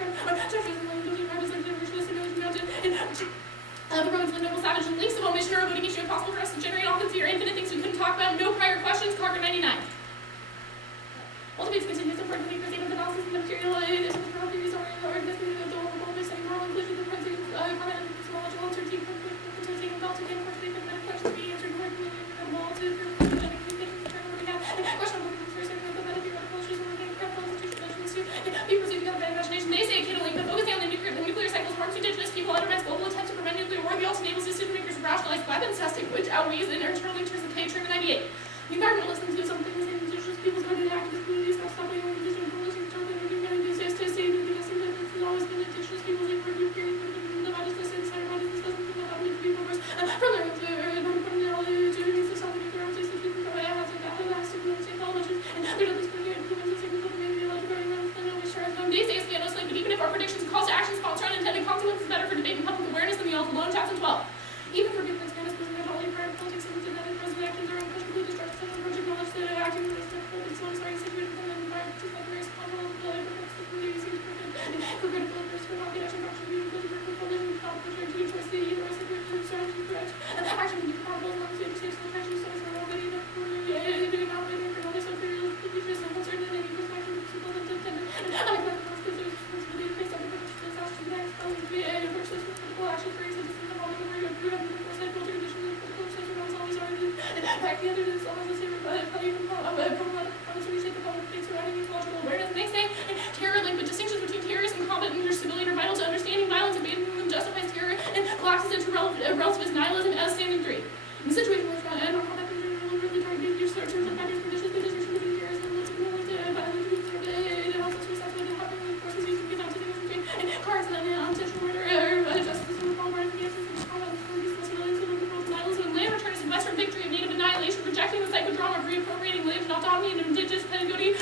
Back the other day, someone was here, but even opportunity to the public things surrounding ecological awareness. Next day, terror link, but distinctions between terrorist and combat and civilian are vital to understanding violence, abandoning them justifies terror, and collapses into relativist nihilism as standing three. In the situation where I don't know how that can really target your terms of factors, conditions, the distinction between terrorism and violence, it also suicide, but it happened with forces used to get out to between cars and unintentional murder, justice and reform, and the essence of the combat, and civilians and liberal nihilism, and land return is the Western victory of native annihilation, rejecting the psychodrama of reappropriating land and autonomy and indigenous pedagogy.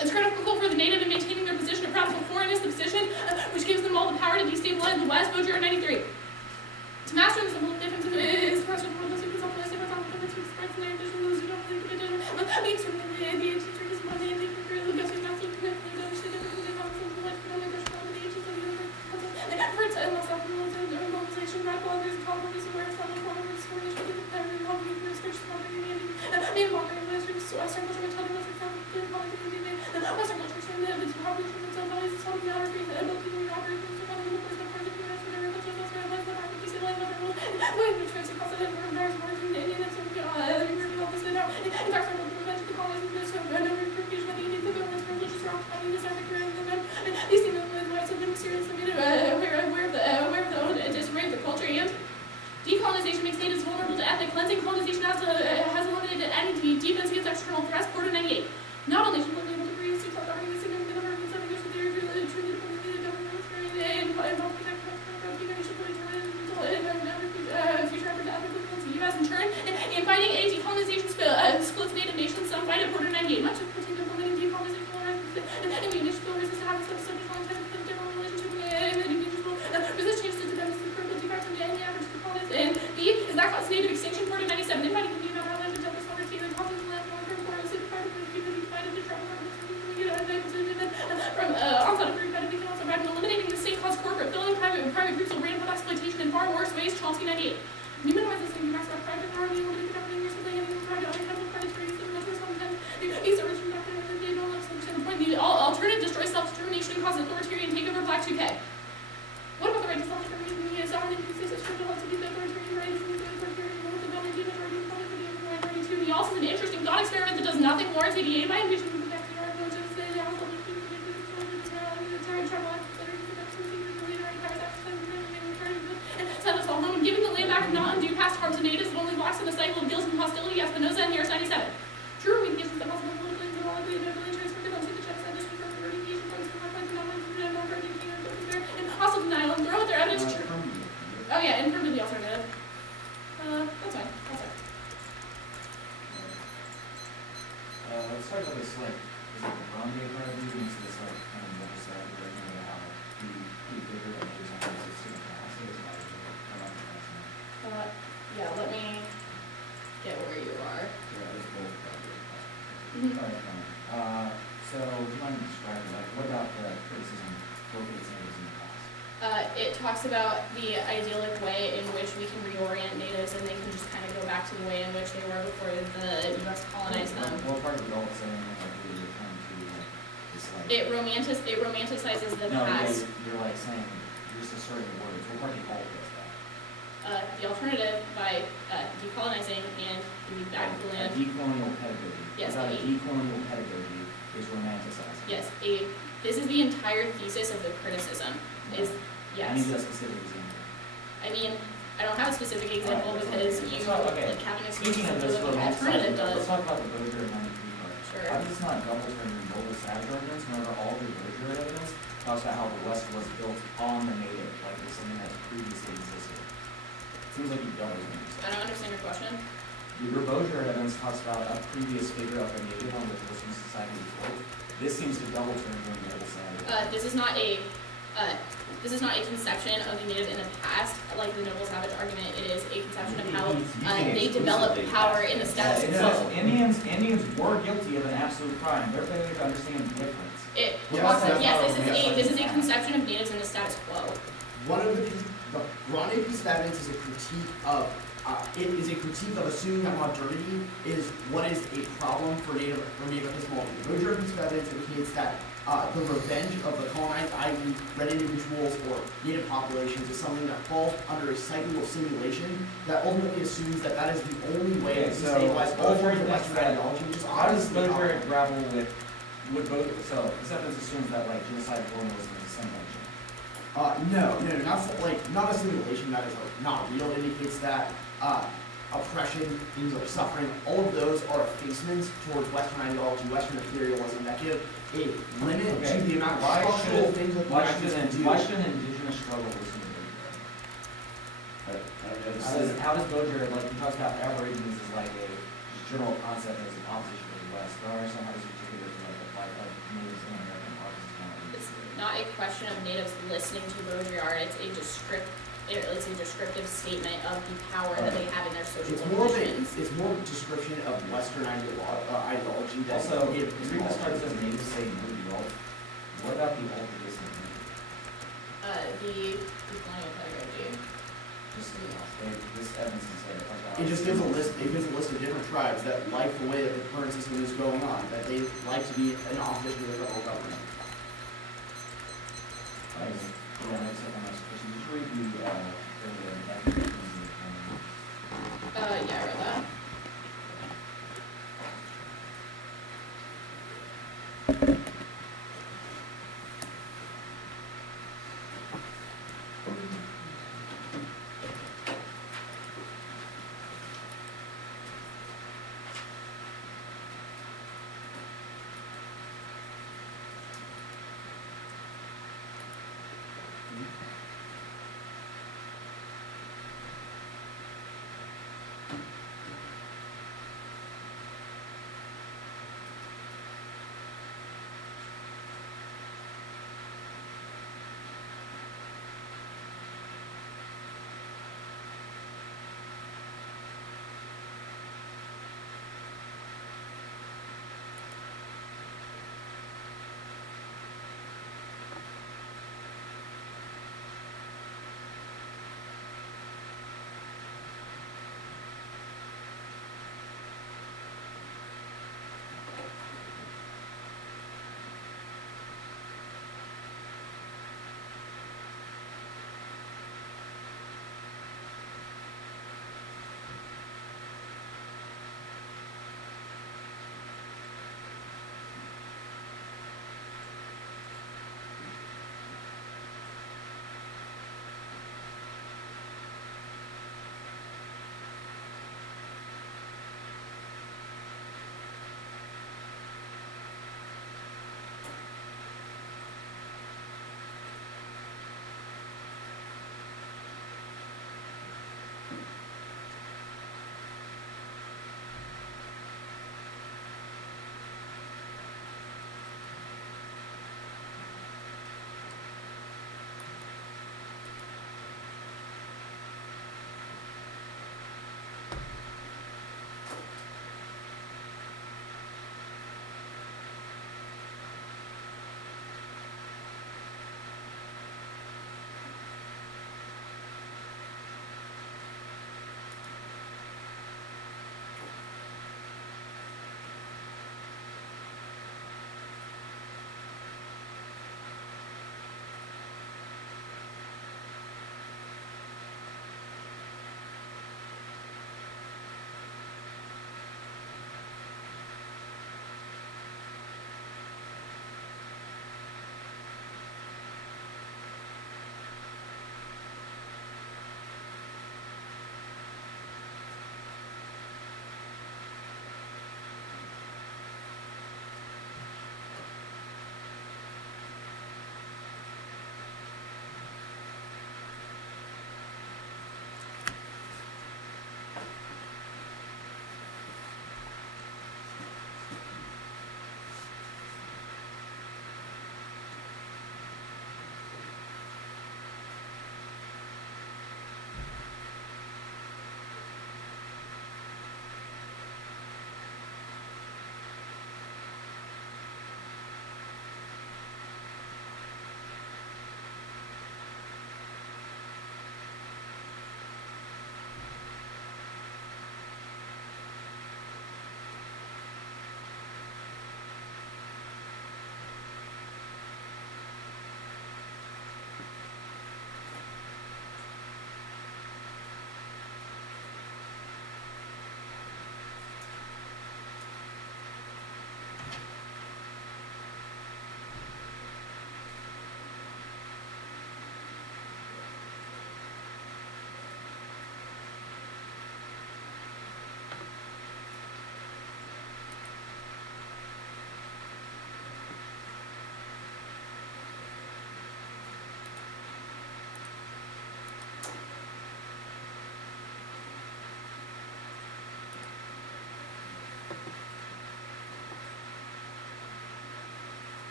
It's critical for the native in maintaining their position of radical foreignness, the position which gives them all the power to destabilize the West. Baudrillard 93. To master the simple difference is the question of the super self-less difference on the difference expressed in their addition to those who don't think of it. The extreme the ancient church is one day, the Gussie Master, the understood difference in the concept of life, the Christian, the ancient, the for its myself, the mobilization, radical others, the problem is aware of some of the discrimination, the pattern of the research, the community, the walking of Western culture, the telling us itself, the community, the Western culture, the population of some values, some geography, the ability to operate, the person, the project, the rest of their culture, the when the troops across the river embarrassed more than the Indians and the opposite out. In fact, I will prevent the colonies of this no retribution of the Indians, the government's religious or occupying this Africa and then these things of the rights have been seriously made aware of the own disarray of the culture and decolonization makes natives vulnerable to ethnic cleansing. Colonization has eliminated any defense against external threats. Porter 98. Not only should we be able to breathe, self-governing the significant number of seven years of their treated the government and protect future efforts to advocate the U.S. in turn, in fighting a decolonization splits native nations, some fight at Porter 98. Much of continue implementing decolonization and we initially resist to have some subject on type of different relationship and resist changes to dependence and critical defects of any average decolonized. And B, is that causes native extinction. Porter 97. In fighting the about our land and justice sovereignty and causes the land more for us to fight to divided to trouble from onset of free credit, we can also arrive in eliminating the state cause corporate, filling private groups of random exploitation in far worse ways. Chomsky 98. You minimize this thing, you max out private power, you want to government or something, and you private unacceptable credit for use of the content. These are original documents and they don't understand the point. The alternative destroys self-determination and causes authoritarian takeover. Black 2K. What about the right to self-determination? The sovereignty of the states is critical to be the authoritarian right is the authoritarian rule of the government, the majority of the public, the minority too. The also is an interesting thought experiment that does nothing more to aid by envision the protect the art of the send us all home and giving the land back not undo past harm to natives but only locks in the cycle of guilt and hostility. Espinoza and Harris 97. True remediation that possible political and morally transfer to the genocide district for remediation funds for conflict and and hostile denial and throw out their evidence. Oh yeah, and permanently alternative. That's fine. Let's talk about this, like, is it the rendezvous part of the so this, like, kind of double side right now, how you figure that there's something that's super fast, it's like, I'm not gonna Yeah, let me get where you are. yeah, it's both probably. Mhm. Alright, fine. So, do you mind describing, like, what about the criticism for its natives in the past? It talks about the idyllic way in which we can reorient natives and they can just kind of go back to the way in which they were before the U.S. colonized them. Well, part of it all saying, like, really return to, like, this, like... It romanticizes the No, past. you're like saying, you're just asserting words. What part do you call this that? The alternative by decolonizing and giving back the land. A decolonial pedagogy. Yes, Without a decolonial pedagogy is romanticizing. Yes, this is the entire thesis of the criticism. Is I yes. need a specific example. I mean, I don't have a specific example Alright, because you okay. like have an Speaking of experience this of what the alternative romanticizing, let's does. talk about the Baudrillard and 93 part. Sure. Why does this not double turn your global savage arguments? Remember, all the Baudrillard evidence talks about how the West was built on the native, like it was something that previously existed. Seems like you double things. I don't understand your question. Your Baudrillard evidence talks about a previous figure of the native on which Western society was built. This seems to double turn your global savage. This is not a conception of the native in the past, like the noble savage argument. It is a conception of how they developed power in the status quo. Indians were guilty of an absolute crime. They're failure to understand the difference. This is a conception of natives in the status quo. One of the Grande piece of evidence is a critique of assuming that modernity is what is a problem for native epistemology. The Baudrillard piece of evidence indicates that the revenge of the colonized, i.e. red individuals or native populations, is something that falls under a cycle of simulation that ultimately assumes that that is the only way Okay, to so destabilize all forms of Bowdre Western thinks that- ideology, which is How does obviously Bowdre grapple with, so this evidence assumes that like genocide and colonialism is a simulation. No, not a simulation that is not real. It indicates that oppression, things like suffering, all of those are effacements towards Western ideology, Western imperialism that give a limit Okay, to the amount of why structural should- things that the Why United States can do. should an indigenous struggle listen to Bowdre? How does Bowdre, like, he talks about Aborigines as like a just general concept as an opposition to the West, but I understand how this particular is like a fight of natives in American opposition. It's not a question of natives listening to Baudrillard, it's a descriptive statement of the power that they have in their social It's more of conditions. a description of Western ideology that Also, native the reading this part says natives say no to the alt. What about the alt that is The colonial pedagogy. just, this evidence is like, It just gives a list. It gives a list of different tribes that like the way that the current system is going on, that they like to be in opposition to the federal government. Yeah, next up on my question, did you read the Yeah, I read that.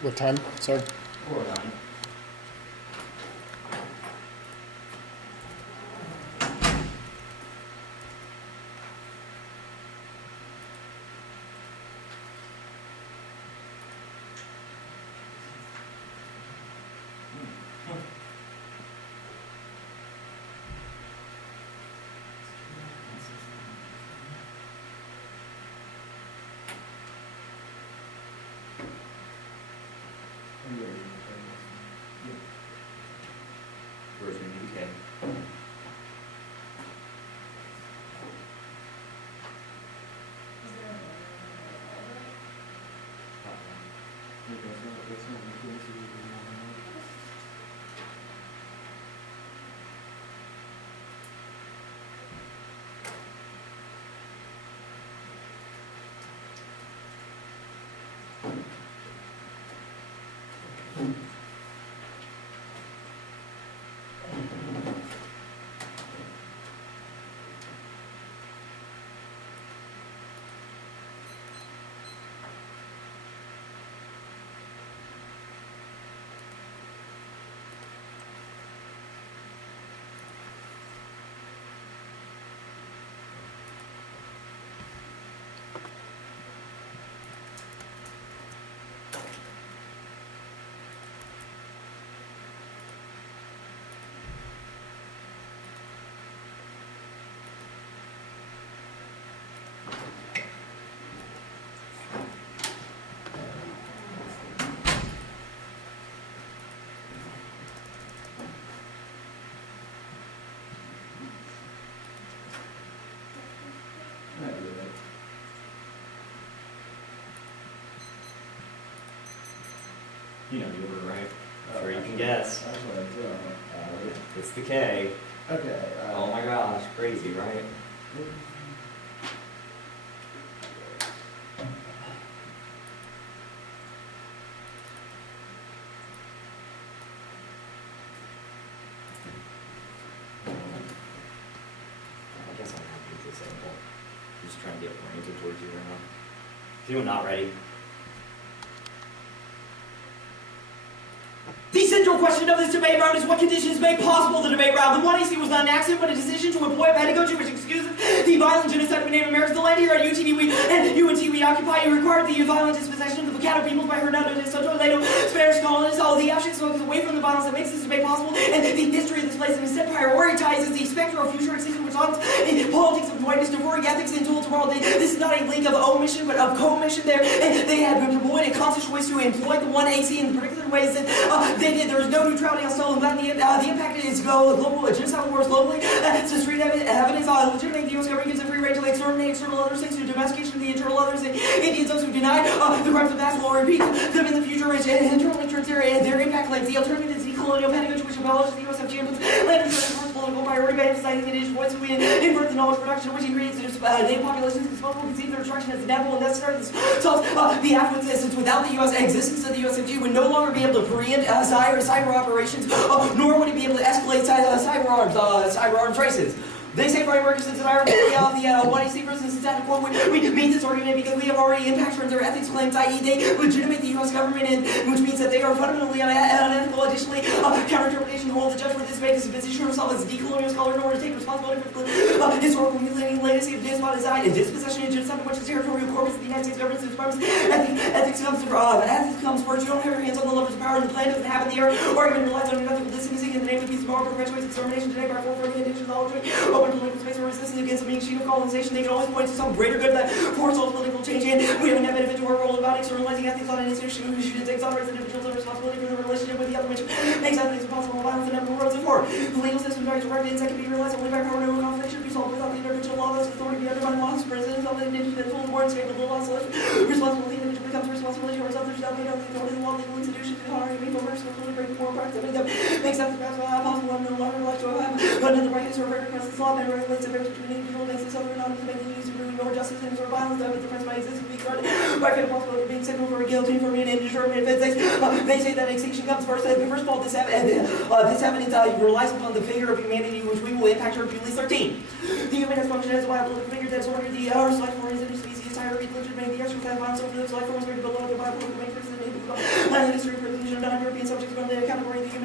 What time, sir? 409. Where's your UK? You know the order, right? Sure you can guess. It's the K. Okay. Oh my gosh, crazy, right? I guess I'm happy with this sample. Just trying to get oriented towards you right now. Is anyone not ready? The central question of this debate round is what conditions make possible the debate round. The 1AC was not an accident, but a decision to employ a pedagogy which excuses the violent genocide of Native Americans. The land here at UTD and UNT we occupy required the violent dispossession of the Caddo peoples by Hernando de Soto Ledo, Spanish colonists. All the actions focus away from the violence that makes this debate possible, and the history of this place, and instead prioritizes the specter of future existing response in politics of whiteness, devoid ethics, and tool tomorrow. This is not a link of omission, but of commission there. And they have avoided conscious choice to employ the 1AC in particular ways that they did. There is no neutrality on stolen land. The impact is global genocidal wars globally. So street evidence legitimating the U.S. government gives a free right to exterminate external other states through domestication of the internal others. And Indians, those who deny the crimes of past will repeat them in the future, which internally turns their impact like the alternative is the colonial pedagogy which abolishes the USFG and puts land insurance political priority by emphasizing the indigenous voice. We invert the knowledge production which creates native populations responsible to conceive their destruction as inevitable and necessary. This solves the affluence since without the U.S. existence of the USFG would no longer be able to preempt cyber operations, nor would it be able to escalate cyber arms races. They say Brian Murkison and I are the 1AC versus static quo. We meet this argument because we have already impacted their ethics claims, i.e. they legitimate the U.S. government, which means that they are fundamentally unethical. Additionally, counter-interpretation hold the judge for this debate is to position himself as a decolonial scholar in order to take responsibility for the historical mutilating legacy of design and dispossession and genocide, which is territorial corpus of the United States government. Ethics comes first. You don't have your hands on the levers of power, and the plan doesn't happen the earth. Argument relies on unethical distancing in the name of peace and power, perpetuates extermination today by 440 indigenous knowledge. Open political space for resistance against the machine of colonization. They can always point to some greater good that foresaw political change, and we have a net benefit to our role about externalizing ethics on an institution who should exonerate individuals of responsibility for their relationship with the other, which makes ethics impossible violence in every world and for. The legal system varies directly that can be realized only by power. No conflict should be solved without the intervention of law. Those authority be undermined laws. Presidents of the individual board state with the law selection. Responsibility individual becomes responsibility for others. Without the authority of the law, legal institutions can honor me for responsibility breaking moral practice. Makes ethics possible. I'm no longer like to have another right to record across this law and regulates the difference between individual makes this other not to make the use of ruin or justice and sort of violence that the difference might exist to be guarded by fatal possibility of being signaled for a guilty for being indeterminate offense. They say that extinction comes first. First of all, this evidence relies upon the figure of humanity which we will impact her at least 13. The human has functioned as a biological figure that has ordered the earth's life forms and species hierarchy legitimate the exercise violence over those life forms below the biological matrix and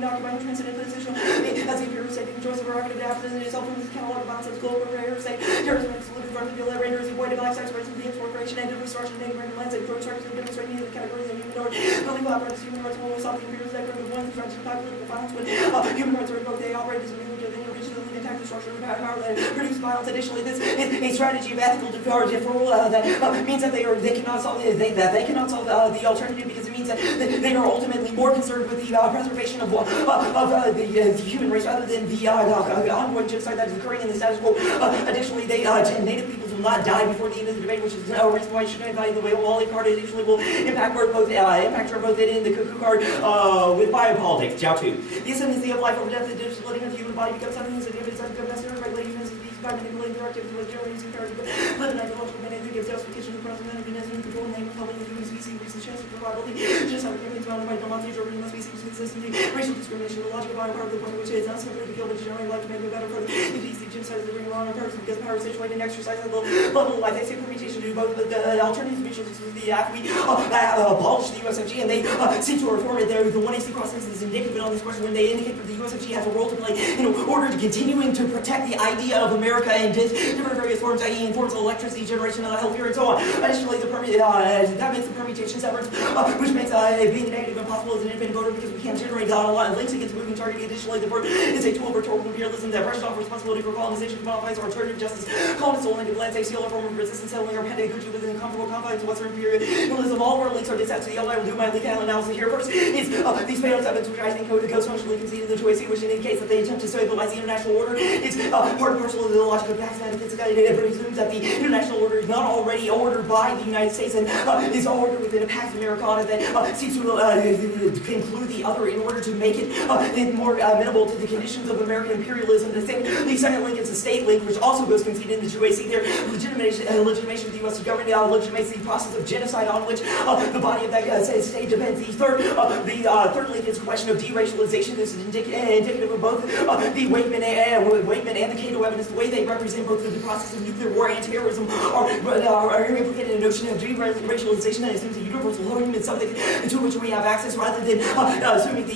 and occupying transcendental position as the imperial state, the choice of prerogative to have itself from this catalog of violence as global prayer state, terrorism, excluded from the bill, renders avoided life sex rates, the expropriation and destruction of native American lands, and drug charges of demonstrating the categories of human rights. The legal apparatus of human rights will stop the imperial state from the ones who try to defy political violence when human rights are invoked. They operate as a means of intervention to lead attack the structure of power that produce violence. Additionally, this is a strategy of ethical deferral that means that they cannot solve the alternative because it means that they are ultimately more concerned with the preservation of the human race rather than the ongoing genocide that is occurring in the status quo. Additionally, native peoples will not die before the end of the debate, which is a reason why you shouldn't evaluate the Wally card. Additionally, will impact both it in the cuckoo card with biopolitics. Jiao 2. The ascendancy of life over death, the splitting of the human body becomes something that is necessary regulating human species by manipulating their activities with generally using character, but live an ideological mandate that gives justification to the president of the control and name of public human species, increases the chance of survival. Just how campaigns bounded by democracy or the species consistently, racial discrimination, the logic of biopower to the point which it is not simply to kill but to generate life to make it better for the genocide is the ring around on person because power is situated and exercised at the level of life. They say permutation to do both the alternative mutual the after we abolish the USFG and they seek to reform it. The 1AC process is indicative on this question when they indicate that the USFG has a role to play in order to continuing to protect the idea of America in different various forms, i.e. in forms of electricity generation, healthcare, and so on. Additionally, that makes the permutation separate, which makes being negative impossible as an independent voter because we can't generate a lot of links against moving target. Additionally, the word is a tool of rhetorical imperialism that brushes off responsibility for colonization, qualifies alternative justice, colonists only to lands, a seal form of resistance, settling our pedagogy within comfortable confines of Western imperialism. All of our links are disset to the I will do my legal analysis here. First is these failed evidence, which I think goes functionally conceded in the choice, which indicates that they attempt to stabilize the international order. It's part and parcel of the logic of tax benefits. It presumes that the international order is not already ordered by the United States and is ordered within a Pax Americana that seeks to include the other in order to make it more amenable to the conditions of American imperialism. The second link is a state link, which also goes conceded in the 2AC. Their legitimation of the U.S. government legitimates the process of genocide on which the body of that state depends. The third link is a question of deracialization. This is indicative of both the Wakeman and the Cato evidence. The way they represent both the process of nuclear war and terrorism are implicated in the notion of deracialization that assumes a universal human is something to which we have access rather than assuming the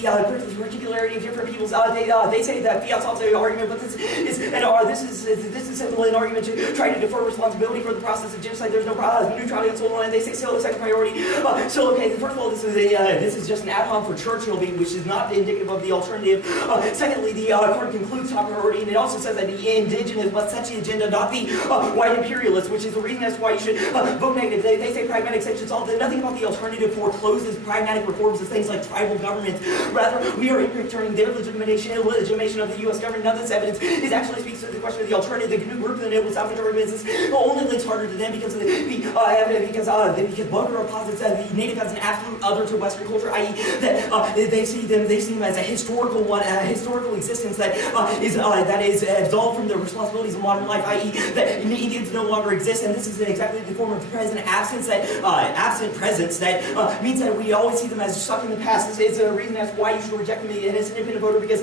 particularity of different peoples. They say that fiat solves the argument, but this is simply an argument to try to defer responsibility for the process of genocide. There's no neutrality and so on. And they say still second priority. So okay, first of all, this is just an add-on for Churchill, which is not indicative of the alternative. Secondly, the court concludes top priority, and it also says that the indigenous must set the agenda, not the white imperialists, which is the reason as to why you should vote negative. They say pragmatic sections. Nothing about the alternative forecloses pragmatic reforms as things like tribal government. Rather, we are returning their legitimation of the U.S. government. None of this evidence actually speaks to the question of the alternative. The new group of the noble South majority business only links harder to them because of because Bunker posits that the native has an absolute other to Western culture, i.e., that they see them as a historical one, a historical existence that is absolved from the responsibilities of modern life, i.e., that Indians no longer exist, and this is exactly the form of present absence absent presence that means that we always see them as stuck in the past. This is a reason as to why you should reject them as an independent voter because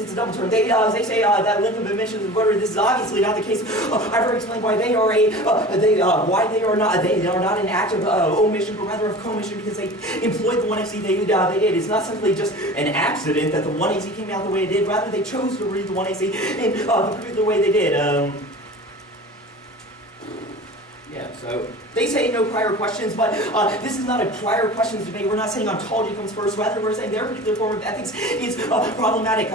it's a double term. They say that length of admission of the voter. This is obviously not the case. I've already explained why they are not an act of omission, but rather of commission because they employed the 1AC they did. It's not simply just an accident that the 1AC came out the way it did. Rather, they chose to read the 1AC in the particular way they did. Yeah, so they say no prior questions, but this is not a prior questions debate. We're not saying ontology comes first. Rather, we're saying their particular form of ethics is problematic.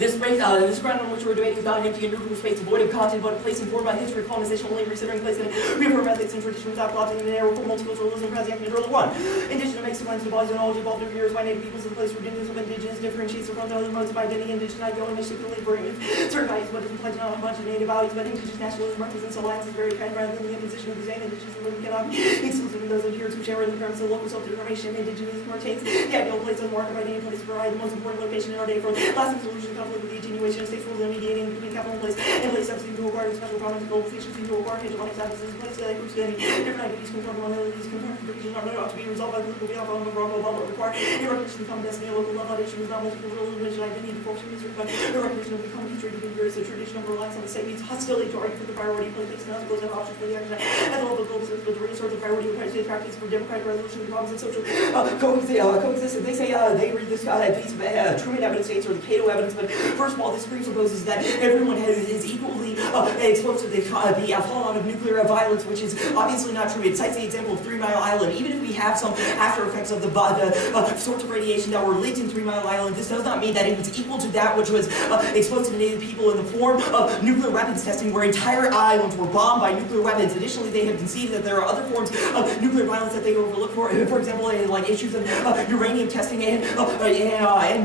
This ground on which we're debating is not an empty and neutral space devoid of content, but a place informed by history, colonization, only considering place and reaffirm ethics and tradition without plotting in an era for multiculturalism, Prasiac and Drill 1. Indigenous makes the claims to bodies and knowledge evolved over years by native peoples in the place where indigenous differentiates from other modes of identity. Indigenous ideology particularly bring certain values, but doesn't pledge not a bunch of native values, but indigenous nationalism represents alliances very kind rather than the imposition of the same. Indigenous and living cannot be exclusive in those adherents who share in the premise of local self-determination. Indigenous retains the ideal place on the market by any place to provide the most important location in our day for lasting solution conflict with the attenuation of states' rules and mediating between capital in place and place steps to require special prominence and globalization to require hegemonic statuses in place that groups any different identities confront one another. These confrontations are not ought to be resolved by political behalf of overall but require a recognition of common destiny at local level. That issue is not multiple rules of religion identity to force history, but a recognition of the common history to be various. The tradition of reliance on the state means hostility to argue for the priority of place and as options for the action at the level of global systems, but to reassert the priority of United States practice for democratic resolution of the problems and social coexistence. They say they read this these Truman evidence states or the Cato evidence, but first of all, this presupposes that everyone is equally exposed to the fallout of nuclear violence, which is obviously not true. It cites the example of 3 Mile Island. Even if we have some after effects of the sorts of radiation that were leaked in 3 Mile Island, this does not mean that it was equal to that which was exposed to Native people in the form of nuclear weapons testing, where entire islands were bombed by nuclear weapons. Additionally, they have conceded that there are other forms of nuclear violence that they overlook. For example, like issues of uranium testing and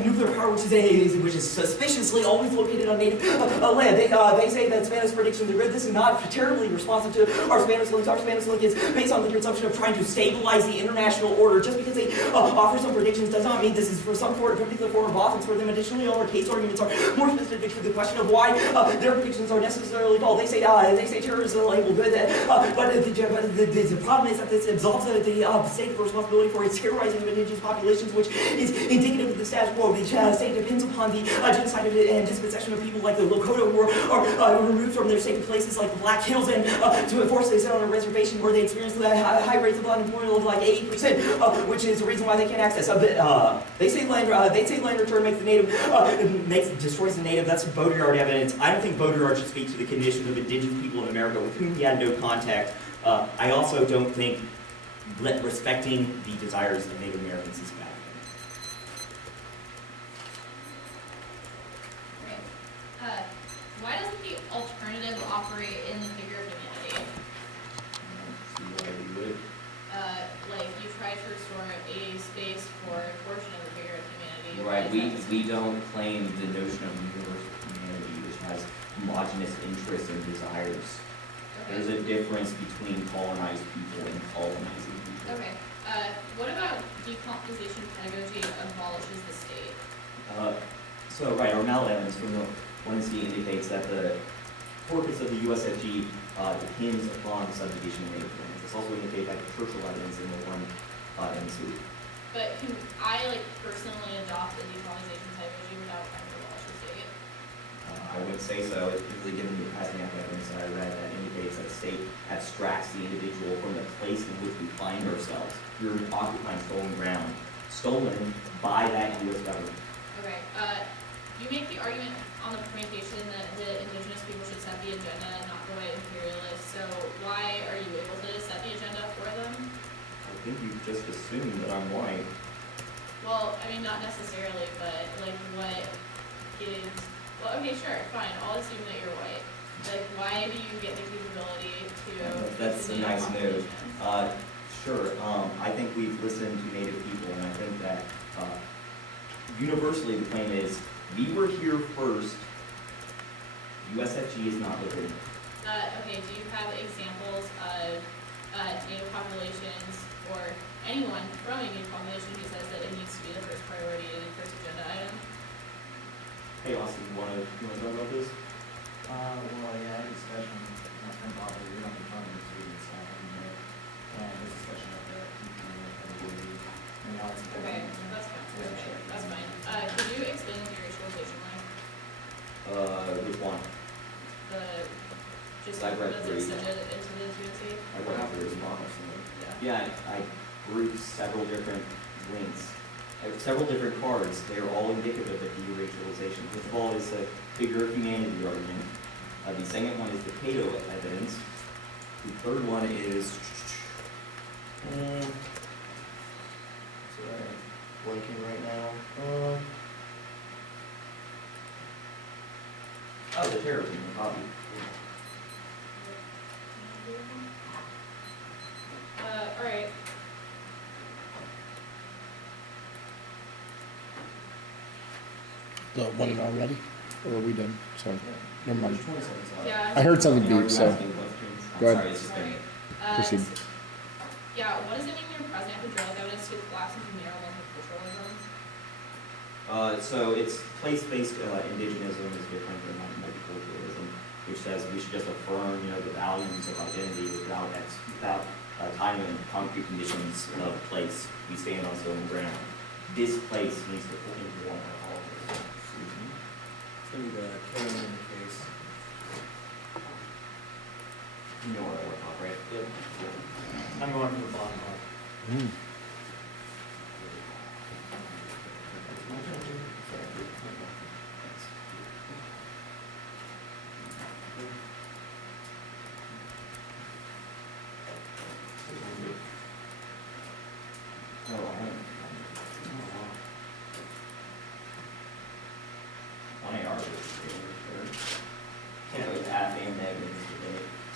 nuclear power, which is suspiciously always located on Native land. They say that Spanish predictions are good. This is not terribly responsive to our Spanish link. Our Spanish link is based on the presumption of trying to stabilize the international order. Just because they offer some predictions does not mean this is for some particular form of offense for them. Additionally, all our case arguments are more specific to the question of why their predictions are necessarily false. They say terrorism is a label good, but the problem is that this absolves the state of responsibility for its terrorizing of indigenous populations, which is indicative of the status quo. The state depends upon the genocide and dispossession of people like the Lakota who are removed from their sacred places like the Black Hills and to enforce they sit on a reservation where they experience high rates of unemployment of like 80%, which is the reason why they can't access. They say land return makes the native destroys the native. That's Baudrillard evidence. I don't think Baudrillard should speak to the conditions of indigenous people in America with whom he had no contact. I also don't think respecting the desires of Native Americans is bad. Right. Why doesn't the alternative operate in the figure of humanity? See why we would. Like you try to restore a space for a portion of the figure of humanity. Right, we don't claim the notion of universal humanity, which has homogenous interests and desires. There's a difference between colonized people and colonizing people. Okay. What about decolonization pedagogy abolishes the state? Our Mal evidence from the 1C indicates that the corpus of the USFG depends upon the subjugation of Native lands. This also indicates that the Churchill evidence in the 1MC. But can I personally adopt a decolonization pedagogy without trying to abolish the state? I would say so, particularly given the passing evidence that I read that indicates that the state abstracts the individual from the place in which we find ourselves. You're occupying stolen ground, stolen by that U.S. government. Okay. You make the argument on the communication that the indigenous people should set the agenda and not the white imperialists. So why are you able to set the agenda for them? I think you just assumed that I'm white. Well, I mean, not necessarily, but what is... Well, okay, sure, fine. I'll assume that you're white. Why do you get the capability to... That's a nice move. Sure. I think we've listened to Native people, and I think that universally the claim is, we were here first. USFG is not living. Okay, do you have examples of Native populations or anyone from a Native population who says that it needs to be the first priority and first agenda item? Hey, Austin, you want to talk about this? Well, yeah, I had a discussion, my friend Bob, we don't be fun with students, and his discussion of the and why it's Okay, important. that's fine. Yeah, Okay, sure. that's fine. Could you explain the racialization line? Which one? Just I read does it three. extend it into the GNC? I would have to respond. Yeah. Yeah, I grouped several different links, several different cards. They are all indicative of de-racialization. First of all, is a figure of humanity argument. The second one is the Cato evidence. The third one is sorry, blanking right now. Oh, the terrorism copy. All right. The one already? Or are we done? Sorry. Never mind. 20 seconds left. Yeah. I heard something Are you beep, so asking questions? I'm Go ahead. sorry, it's just been. Sorry. proceed. Yeah, what does it mean when your president hydraulic evidence to collapse into narrow multiculturalism? So it's place-based indigenism is different than multiculturalism, which says we should just affirm, the values of identity without tying in concrete conditions of place. We stand on stolen ground. This place needs to inform our politics. It's gonna be the KM in the case. You know what I work on, right? Yep. I'm going for the bottom part. Mm.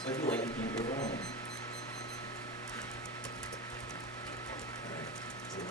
So I feel like you can't go wrong. Sorry.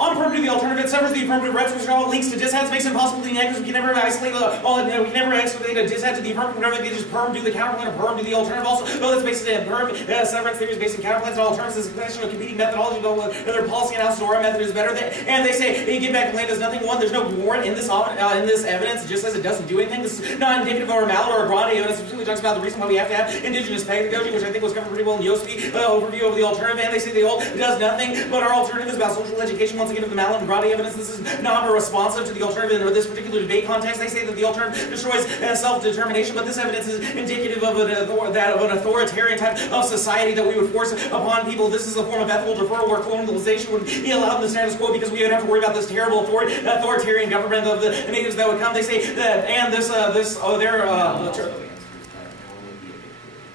On affirmative, the alternative severs the affirmative rights, which are all links to disheads, makes it impossible to enact, because we can never isolate we can never isolate a dishead to the affirmative, whenever they just perm do the counterplan or perm do the alternative also. Well, it's based in perm, severance theory is based in counterplans and alternatives is a question of competing methodology, but whether policy analysis or our method is better than, and they say, hey, give back the land does nothing. One, there's no warrant in this evidence, it just says it doesn't do anything. This is not indicative of our mallet or a grande evidence, it specifically talks about the reason why we have to have indigenous pedagogy, which I think was covered pretty well in Yosemite overview of the alternative, and they say the old does nothing, but our alternative is about social education, once again, of the mallet and grande evidence. This is not responsive to the alternative in this particular debate context. They say that the alternative destroys self-determination, but this evidence is indicative of an authoritarian type of society that we would force upon people. This is a form of ethical deferral where colonialization would be allowed in the status quo because we would have to worry about this terrible authoritarian government of the natives that would come. They say that, and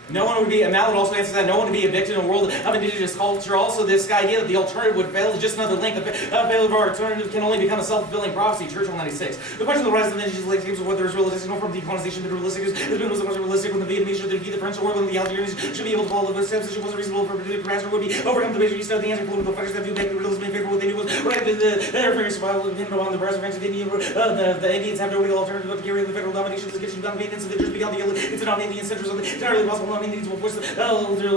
no one would be, and Mallet also answers that, no one would be evicted in a world of indigenous culture. Also, this idea that the alternative would fail is just another link. The failure of our alternative can only become a self-fulfilling prophecy. Churchill 96. The question of the rise of the indigenous landscapes of whether it's realistic, no from decolonization to realistic, has been so much realistic when the Vietnamese should defeat the French or when the Algerians should be able to follow the footsteps. It wasn't reasonable for a particular master would be overcome the basic of the anti-political factors that view back the realism in favor of what they knew was right. Their very survival depended upon the preservation of the Indians have no real alternative but to carry the federal domination of the kitchen beyond maintenance of the beyond the it's a non-Indian centers of the entirely possible non-Indians will force the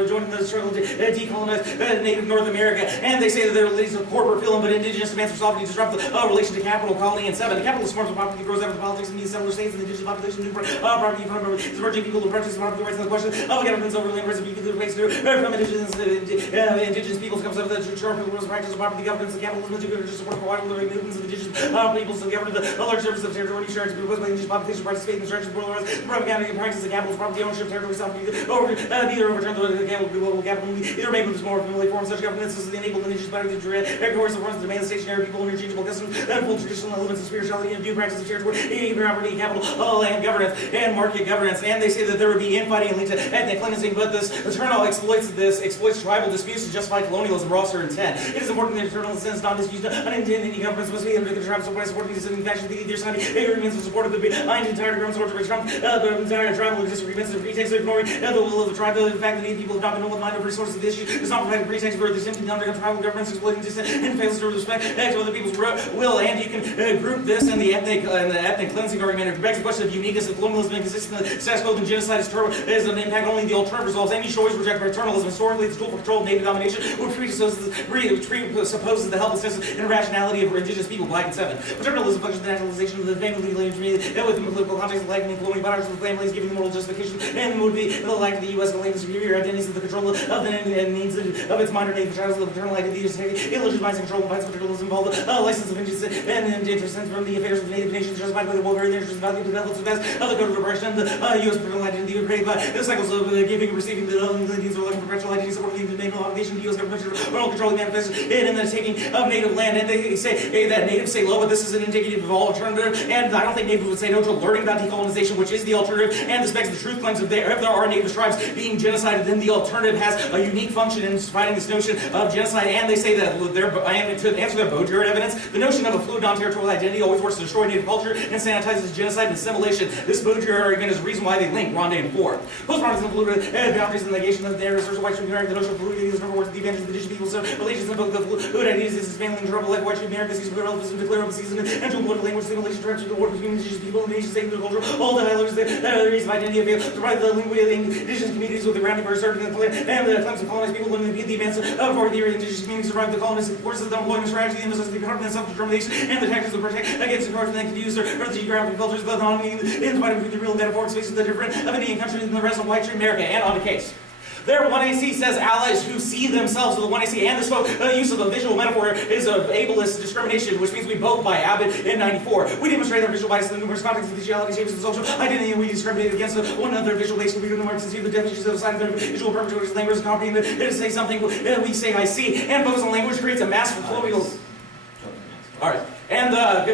joining the struggle to decolonize native North America, and they say that there leads to corporate feeling, but indigenous demands for sovereignty disrupt the relation to capital, colony, and 7. The capitalist forms of property grows out of the politics of these settler states, and the indigenous population new property from emerging people to practice property rights, and the question of governments over land rights of people to place from indigenous peoples comes out of the chart of the practice of property governance, the capitalism to support the wider movements of indigenous peoples to govern the large surface of territory shares to be by indigenous population participate in the structures of propaganda practices of capitalist property ownership territory sovereignty over neither overturn the global capital either made with this more familiar form such governance as the enabled indigenous better to dread course of forms of demand stationary people interchangeable customs and full traditional elements of spirituality and due practice of territory property capital land governance and market governance, and they say that there would be infighting and lead to ethnic cleansing, but this eternal exploits tribal disputes to justify colonialism roster intent. It is important that eternal sense not misused unintended governments must be under the tribes support supporting these factions the signing agreements in support of the entire government sort of Trump the entire tribal disagreements and pretext of ignoring the will of the tribe, the fact that these people have not been able to find the resources of the issue does not provide a pretext for the simply underground tribal governments exploiting dissent and fails to respect to other people's will, and you can group this and the ethnic cleansing argument. It begs the question of uniqueness of colonialism and consistent with the status quo and genocide is an impact only the alternative results, and you should always reject paternalism. Historically, it's tool for control of native domination, which presupposes the helplessness and irrationality of indigenous people, black and 7. Paternalism functions the naturalization of the family lineage within the political context of lacking colonial borders of the families, giving the moral justification and would be the lack of the U.S. claim the superior identities of the control of the needs of its minor native tribes, the paternal identities, illegitimizing control and vice paternalism involved license of interest and interest from the affairs of the native nations justified by the welfare and interest and value of the benefits of the best of the code of repression, the U.S. paternal identity created by the cycles of giving and receiving the Indians or looking perpetual identity supporting the native obligation of the U.S. government or controlling manifested in the taking of native land, and they say that natives say low, but this is an indicative of all alternative, and I don't think natives would say no to learning about decolonization, which is the alternative, and this begs the truth claims if there are native tribes being genocided, then the alternative has a unique function in fighting this notion of genocide, and they say that to answer their Baudrillard evidence, the notion of a fluid non-territorial identity always works to destroy native culture and sanitizes genocide and assimilation. This Baudrillard argument is the reason why they link Rwanda and Ford. Postmodernism, fluid boundaries, and negation of the narratives of white America, the notion of fluidity is never worth the advantage of the indigenous people's relations, and both the fluid ideas is mainly in trouble like white America, sees the relativism, declare of the season, and to avoid language, simulation, direction to the war between indigenous people and nations, state, culture, all the highlights the reason of identity appeal to provide the language of the indigenous communities with the grounding for serving the land and the claims of colonized people limiting the advance for the indigenous communities survive the colonists, the forces of the employment strategy, the emphasis of the department of self-determination, and the tactics of protect against the north, and they can use their geographic filters, the divided between the real and metaphoric spaces, the different of Indian countries and the rest of white America, and on the case. Their 1AC says allies who see themselves as the 1AC, and this use of a visual metaphor is of ableist discrimination, which means we vote by Abbott in '94. We demonstrate our visual bias in the numerous contexts of visuality, shapes, and social identity, and we discriminate against one another visual base. We do the marks and see the definitions of the side of the visual perpetrators, language, and comprehend it to say something, we say I see, and focus on language creates a mass for colonial. All right, and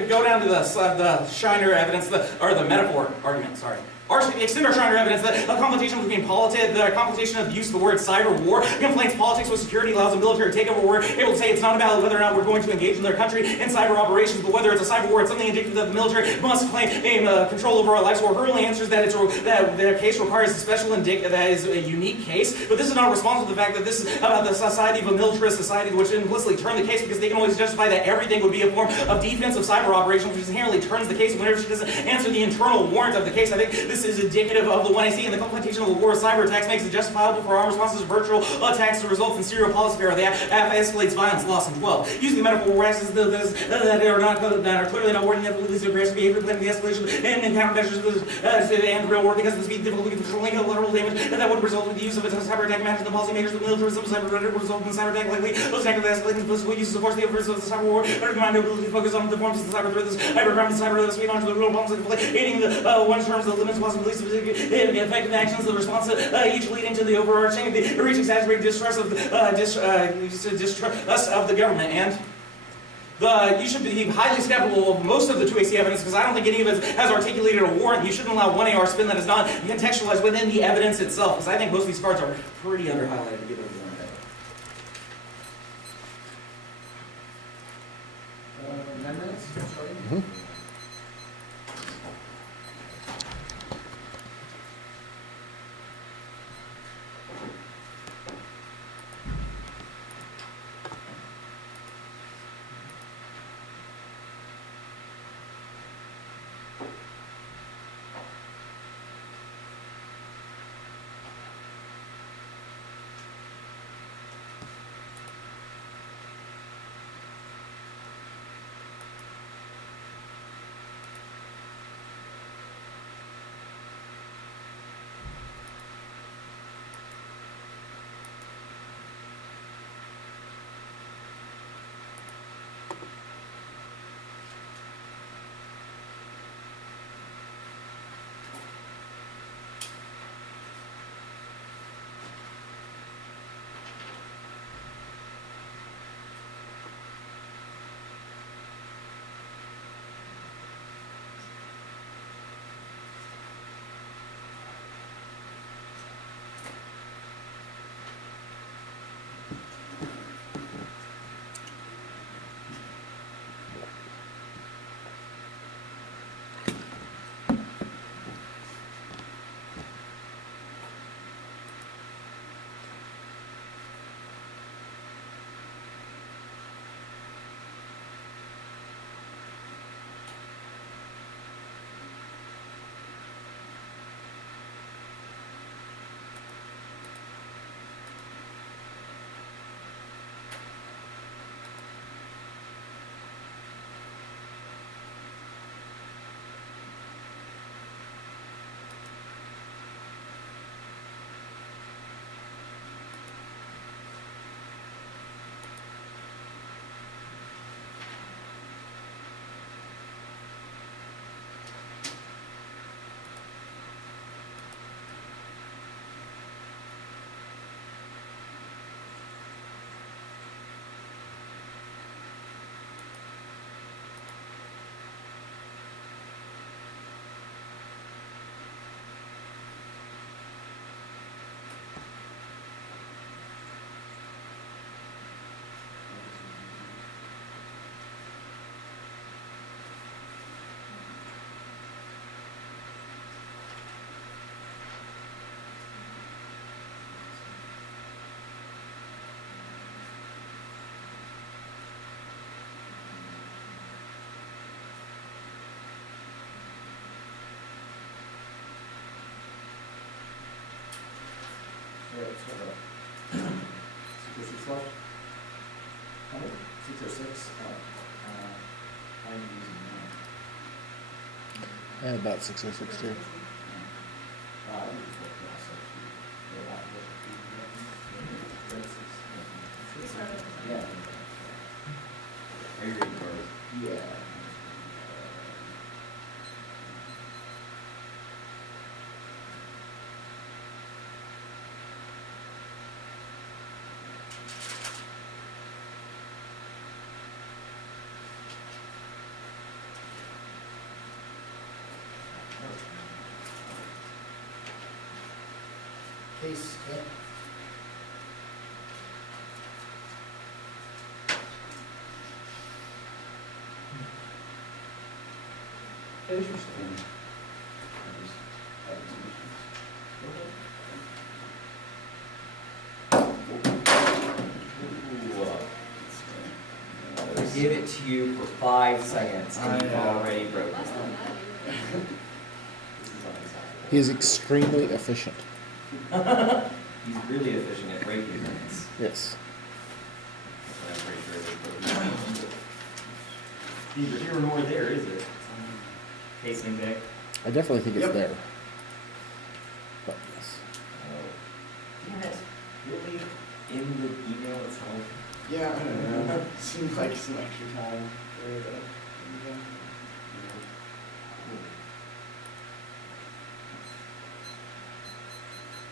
go down to the Shiner evidence, or the metaphor argument, sorry. Extend our Shiner evidence that a confrontation between politics, the confrontation of the use of the word cyber war, conflates politics with security, allows a military takeover. We're able to say it's not about whether or not we're going to engage in their country in cyber operations, but whether it's a cyber war, it's something indicative that the military must claim control over our lives. So our early answers that that their case requires a special that is a unique case, but this is not responsive to the fact that this is about the society of a militarist society, which implicitly turn the case because they can always justify that everything would be a form of defensive cyber operations, which inherently turns the case whenever she doesn't answer the internal warrant of the case. I think this is indicative of the 1AC, and the confrontation of the war of cyber attacks makes it justifiable for armed responses to virtual attacks that results in serial policy failure. That escalates violence, loss, and 12. Using the metaphor waxes that are clearly not working, that leads to aggressive behavior, planning the escalation and countermeasures and real war because of the speed, difficulty, controlling collateral damage that would result in the use of a cyber attack. Imagine the policymakers of militarism, cyber predator would result in cyber attack likely. Those actively escalating physical uses of force, the efforts of the cyber war, undermine the ability to focus on the forms of the cyber threat, cyber crime, and cyber espionage, the real problems of aiding the one terms the limits, possibilities of effective actions, the response each leading to the overarching, the reach exaggerated distrust of the government, and you should be highly skeptical of most of the 2AC evidence because I don't think any of it has articulated a warrant. You shouldn't allow 1AR spin that is not contextualized within the evidence itself, because I think most of these cards are pretty under-highlighted to give everyone a 9 minutes, starting? Mhm. 6 or 6 left? 6 or 6? I'm using that. And about 606 too. I think it's what the last section. Yeah. Are you reading first? Yeah. Case, yeah. Interesting. Give it to you for 5 seconds, and you've I know. already broken Less it. than that. This is unacceptable. He is extremely efficient. He's really efficient at breaking things. Yes. That's what I'm pretty sure is what neither here nor there, is it? Case in Vic. I definitely think it's Yep. there. But yes. Oh. Damn it. Really? In the email itself? Yeah, I don't know. Seems like some extra time.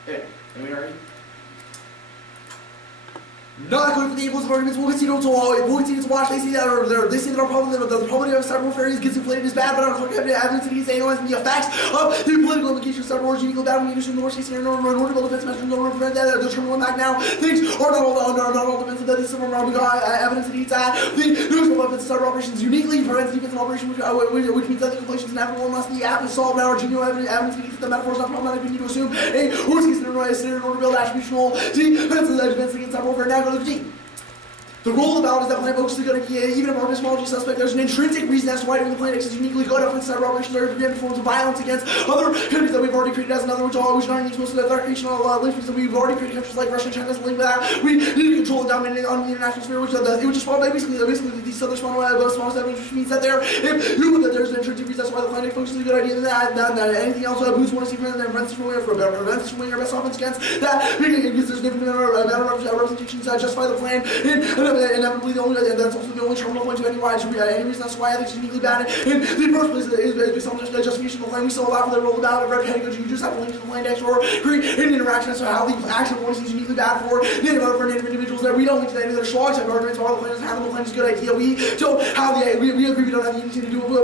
Yeah, anybody already? Not good for the Eagles' arguments. We'll continue to watch. They say that our problem, the problem of cyber warfare gets inflated is bad, but I'm talking about evidence that he's analyzing the effects of the political implications of cyber wars, unique battle, industry, the worst case scenario, in order to build defense measures, in order to prevent that, the terminal impact now. Things are not all defensive. That is some around evidence that he's at. The news of offensive cyber operations uniquely prevents defense and operation, which means that the completion is inevitable unless the app is solved. Now, our genuine evidence indicates that the metaphor is not problematic. We need to assume a worst case scenario in order to build attributional defense against cyber warfare. Now go to the G. The role of the ballot is that plan focuses on even if our epistemology suspect, there's an intrinsic reason as to why doing the plan is uniquely good. Offensive cyber operations are preventing forms of violence against other countries that we've already created. As another, which not needs most of the creational links that we've already created countries like Russia and China as a link with that. We need to control and dominate on the international sphere, which is basically these other small steps, which means that there's an intrinsic reason as to why the plan focuses is a good idea than that anything else boosts want to see from them, prevents us from winning our best offense against that. Because there's different representations that justify the plan. Inevitably, that's also the only terminal point to any reason as to why I think it's uniquely bad. In the first place, is based on the justification of the plan. We still allow for the role of ballot of red pedagogy. You just have to link to the plan text or create an interaction as to how the action point is uniquely bad for native individuals. That we don't link to any of their schlock type arguments. All the plan doesn't have the plan is a good idea. We don't have we agree we don't have the agency to do it, or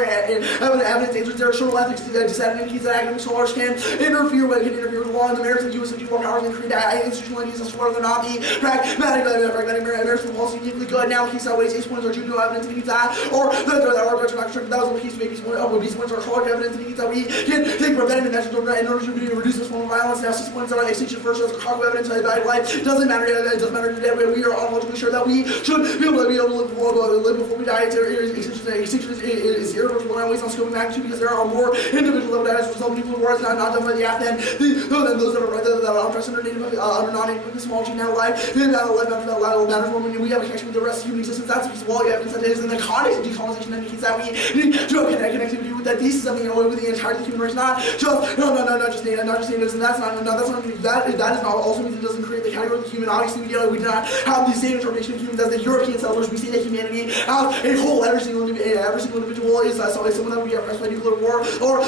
evidence answers their external ethics to decide indicates that academic scholars can interfere with the law and the merits of the U.S. and do more powers and create institutional entities as to whether or not the pragmatic merits of the policy uniquely good. Now, in case that ways, 6 points are due to evidence indicates that, or that was in case maybe these points are called evidence indicates that we can take preventative measures in order to reduce this form of violence. Now, 6 points are extinction first as cognitive evidence of life. It doesn't matter today. We are ontologically sure that we should be able to live before we die. Extinction is irreversible in ways on scope and magnitude because there are more individuals that would die as a result of nuclear war. It's not done by the act then. Those that are unprecedented under non-native epistemology now life. Then that matters more when we have a connection with the rest of human existence. That's because of all the evidence that is in the context of decolonization indicates that we need to have connectivity with that. This is something with the entire human race, not just natives, and that's not that is not also means it doesn't create the category of the human. Obviously, we do not have the same interpretation of humans as the European settlers. We see that humanity as a whole, every single individual is someone that would be oppressed by nuclear war, or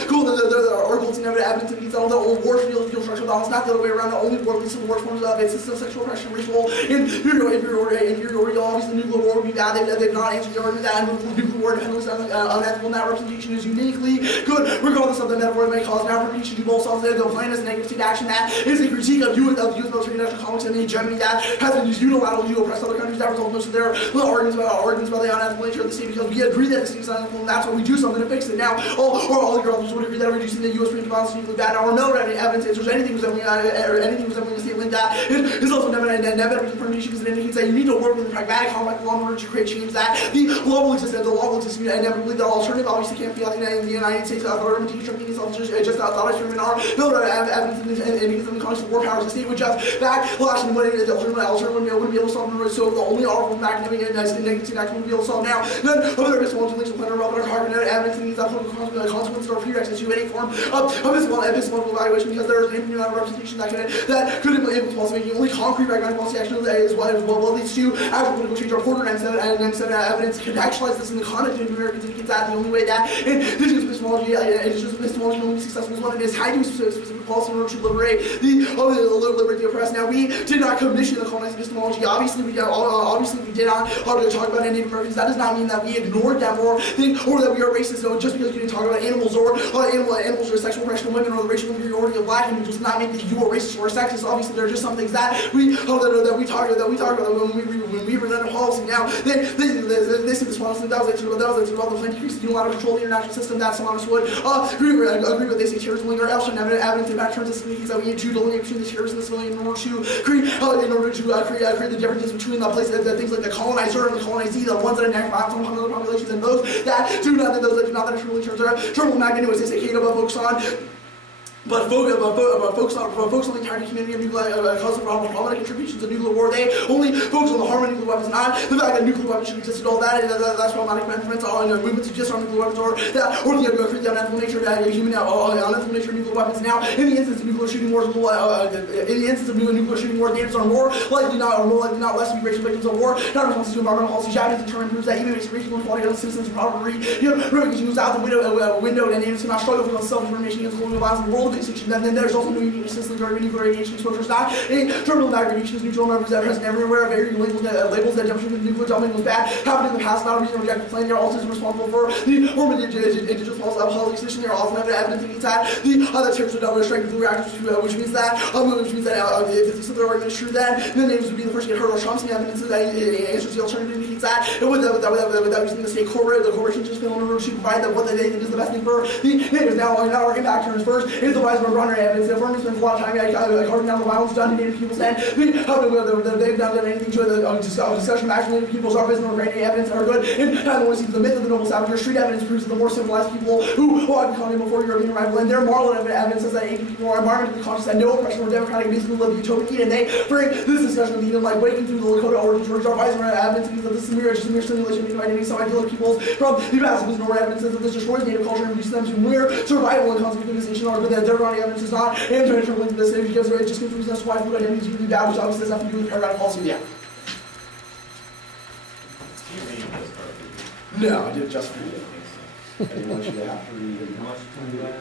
or goals and evidence indicates that all the old war field structural balance, not the other way around. The only war the worst forms of a system of sexual oppression, racial inferiority. Obviously, the nuclear war would be bad. They've not answered the argument that nuclear war dependence on unethical, and that representation is uniquely good, regardless of the metaphor it may cause. Now, representation to both sides. The plan is a negative state action that is a critique of U.S. military industrial complex in Germany that has been used unilaterally to oppress other countries. That results in most of their arguments about the unethical nature of the state because we agree that the state is unethical, and that's why we do something to fix it. Now, all the girls would agree that reducing the U.S. range of violence is uniquely bad. Now, no evidence is there's anything resembling a state like that. It is also never determination because it indicates that you need to work with the pragmatic complex law in order to create change that the law will exist and the law will exist and never believe that alternative obviously can't be in the United States federal government teacher meetings just outside of women are built on evidence and because of the Congress of war powers, the state would just back election when the children wouldn't be able to solve them. So the only article from academic and negative action would be able to solve now. None of the epistemology links will plan relevant or carbon evidence and these absolute consequences or prerequisites to any form of epistemological evaluation because there is an infinite amount of representation that could influence policy making. Only concrete pragmatic policy action is what leads to actual political change or order and instead evidence contextualize this in the context of Americans and that the only way that indigenous epistemology can only be successful is when it is tied to a specific policy in order to liberate the oppressed. Now we did not commission the colonized epistemology. Obviously we did not talk about Native Americans. That does not mean that we ignored them or that we are racist. So just because you didn't talk about animals or animals or sexual oppression of women or the racial inferiority of black people does not mean that you are racist or sexist. Obviously there are just some things that we talk about when we present a policy. Now this is response to that was about the plan to increase the new control the international system that some of us would agree with. They say terrorism linger else and evidence and back turns to means that we need to delineate between the terrorists and the civilian in order to create the differences between the places that things like the colonizer and the colonizee, the ones that enact violence on other populations and those that do not that truly terminal magnitude was they can't focus on. But focus on the entire community of nuclear cause of problematic contributions to nuclear war. They only focus on the harm of nuclear weapons, not the fact that nuclear weapons should exist and all that. And that's problematic movements movements to just on nuclear weapons or the unethical nature of unethical nature of nuclear weapons. Now, in the instance of nuclear shooting wars, natives are more likely not less to be racial victims of war. Not responses to environmental policy. Japanese determined proves that even if racial inequality of citizens are probably moves out the window and natives cannot struggle for self-determination against colonial violence in the world. And then there's also no unique assistance regarding nuclear radiation exposure. It's not a terminal radiation is neutral numbers that are present everywhere. Very labels that demonstrate the nuclear dumping was bad. Happened in the past, not a reason to reject the plan. They're also responsible for the form of indigenous policy extension. They're often evidence that the other terms would strike nuclear reactors, which means that if the argument is true, then the natives would be the first to get hurt. Or Trump's evidence that answers the alternative indicates that without using the state the corporation just feel in order to provide what they think is the best thing for the natives. Now our impact turns first is the rise of runner evidence. The firm spends a lot of time carving down the violence done to Native peoples, and they've not done anything to the discussion of actual Native peoples are visible great evidence are good. And neither one sees the myth of the noble savager. Street evidence proves that the more civilized people who have been colonial before European arrival, and their moral evidence says that ancient people are environmentally conscious and no oppression or democratic basically live the utopian Eden. They bring this discussion of Eden like breaking through the Lakota origins, which are rising evidence because this is mere simulation of identity. Some ideal peoples from the past was no evidence that this destroys native culture and reduces them to mere survival and constant victimization, or that their body evidence is not intervention linked to this stage because it just confuses us why food identity is really bad, which obviously has nothing to do with paradigm policy. Yeah. No, I did it just for you. I didn't want you to have to read it. Much to do that.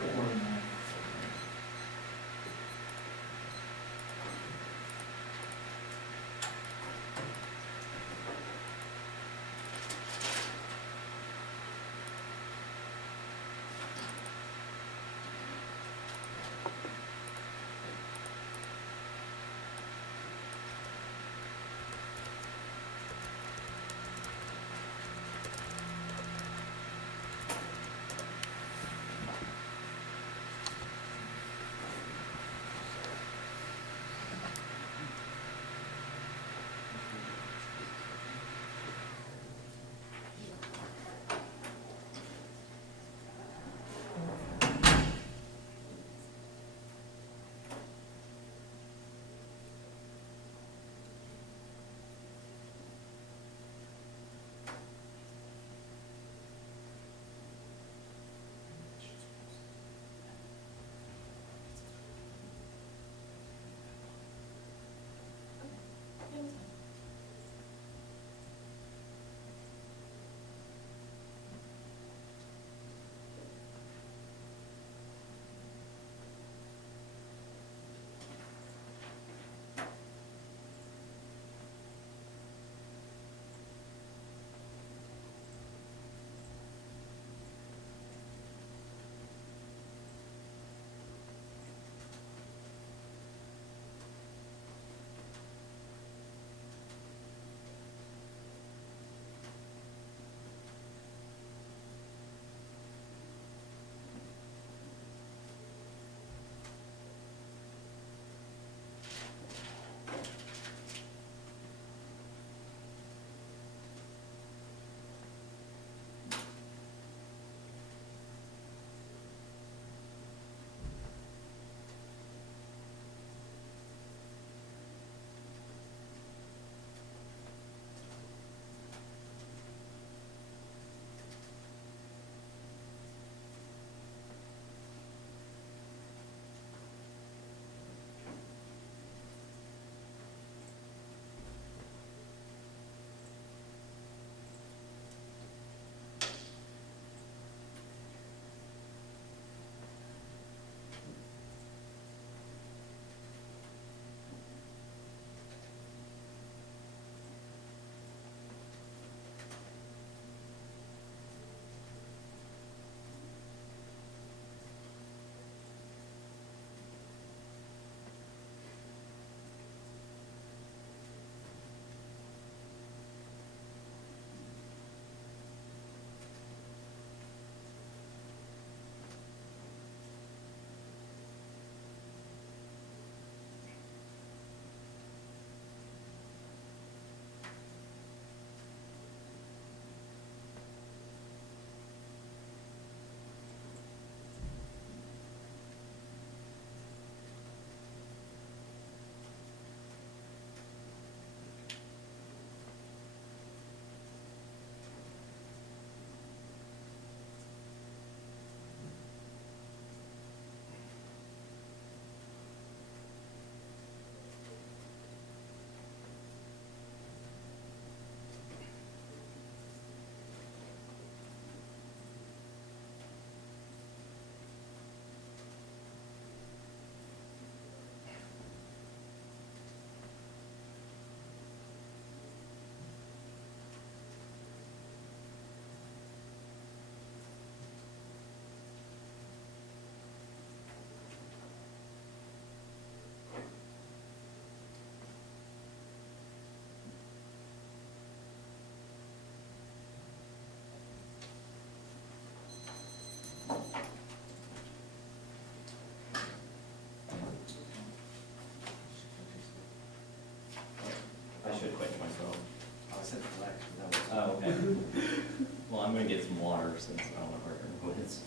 I'm gonna get some water since I don't know where everyone is.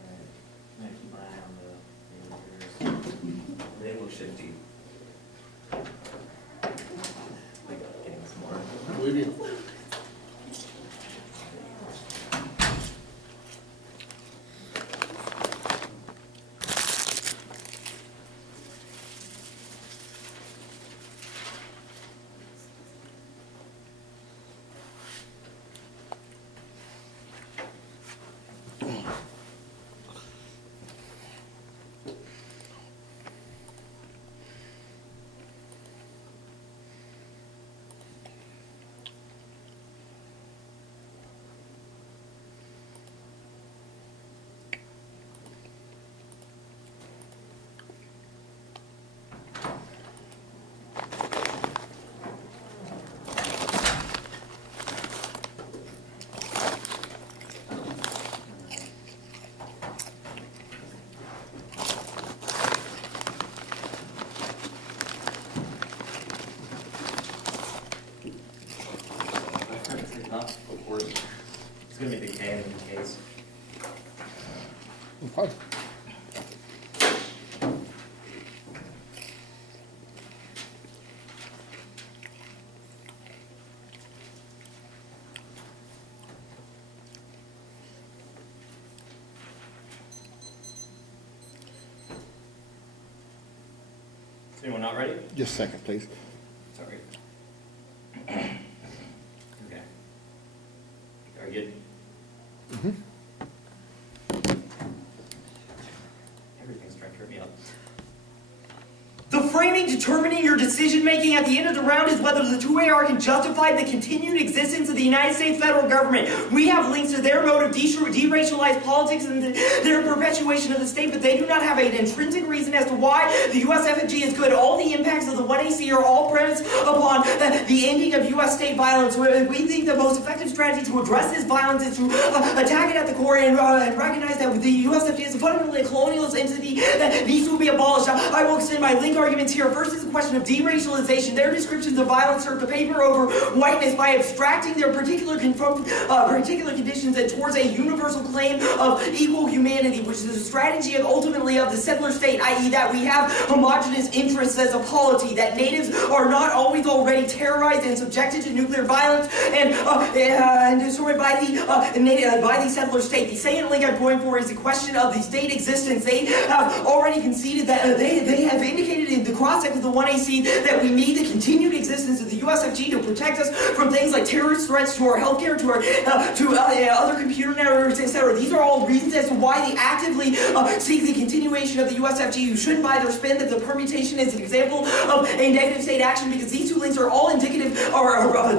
Alright, I'm gonna keep my eye on the villagers. They look shifty. Like, getting some water. Believe you. Of course. It's gonna be the K in the case. Okay. Is anyone not ready? Just a second, please. Sorry. Okay. Are you good? Mm-hmm. Everything's trying to trip me up. The framing determining your decision-making at the end of the round is whether the 2AR can justify the continued existence of the United States federal government. We have links to their mode of deracialized politics and their perpetuation of the state, but they do not have an intrinsic reason as to why the USFG is good. All the impacts of the 1AC are all premised upon the ending of U.S. state violence. We think the most effective strategy to address this violence is to attack it at the core and recognize that the USFG is fundamentally a colonialist entity that needs to be abolished. I will extend my link arguments here. First is a question of deracialization. Their descriptions of violence serve to paper over whiteness by abstracting their particular conditions and towards a universal claim of equal humanity, which is a strategy of ultimately of the settler state, i.e. that we have homogenous interests as a polity, that natives are not always already terrorized and subjected to nuclear violence and destroyed by the settler state. The second link I'm going for is the question of the state existence. They have already conceded that they have indicated in the cross-section of the 1AC that we need the continued existence of the USFG to protect us from things like terrorist threats to our healthcare, to other computer networks, etc. These are all reasons as to why they actively seek the continuation of the USFG. You shouldn't buy their spin that the permutation is an example of a negative state action, because these two links are all indicative,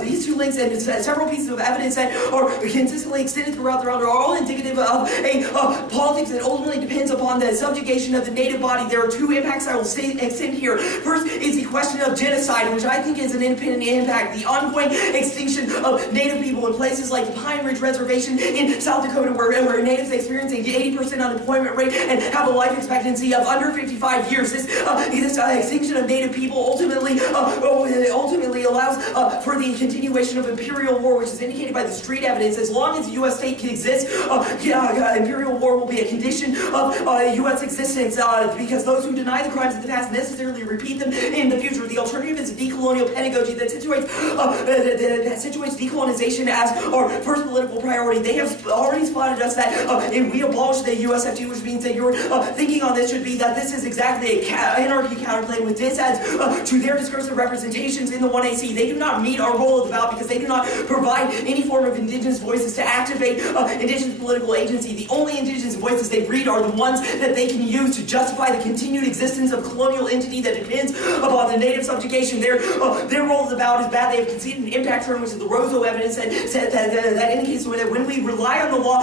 these two links and several pieces of evidence that are consistently extended throughout the round are all indicative of a politics that ultimately depends upon the subjugation of the native body. There are two impacts I will extend here. First is the question of genocide, which I think is an independent impact. The ongoing extinction of native people in places like the Pine Ridge Reservation in South Dakota, where natives experience an 80% unemployment rate and have a life expectancy of under 55 years. This extinction of native people ultimately allows for the continuation of imperial war, which is indicated by the street evidence. As long as the U.S. state can exist, imperial war will be a condition of U.S. existence, because those who deny the crimes of the past necessarily repeat them in the future. The alternative is a decolonial pedagogy that situates decolonization as our first political priority. They have already spotted us that if we abolish the USFG, which means that your thinking on this should be that this is exactly an anarchy counterplay, with this adds to their discursive representations in the 1AC. They do not meet our role of the ballot because they do not provide any form of indigenous voices to activate indigenous political agency. The only indigenous voices they breed are the ones that they can use to justify the continued existence of colonial entity that depends upon the native subjugation. Their role of the ballot is bad. They have conceded an impact term, which is the Roseau evidence that indicates that when we rely on the law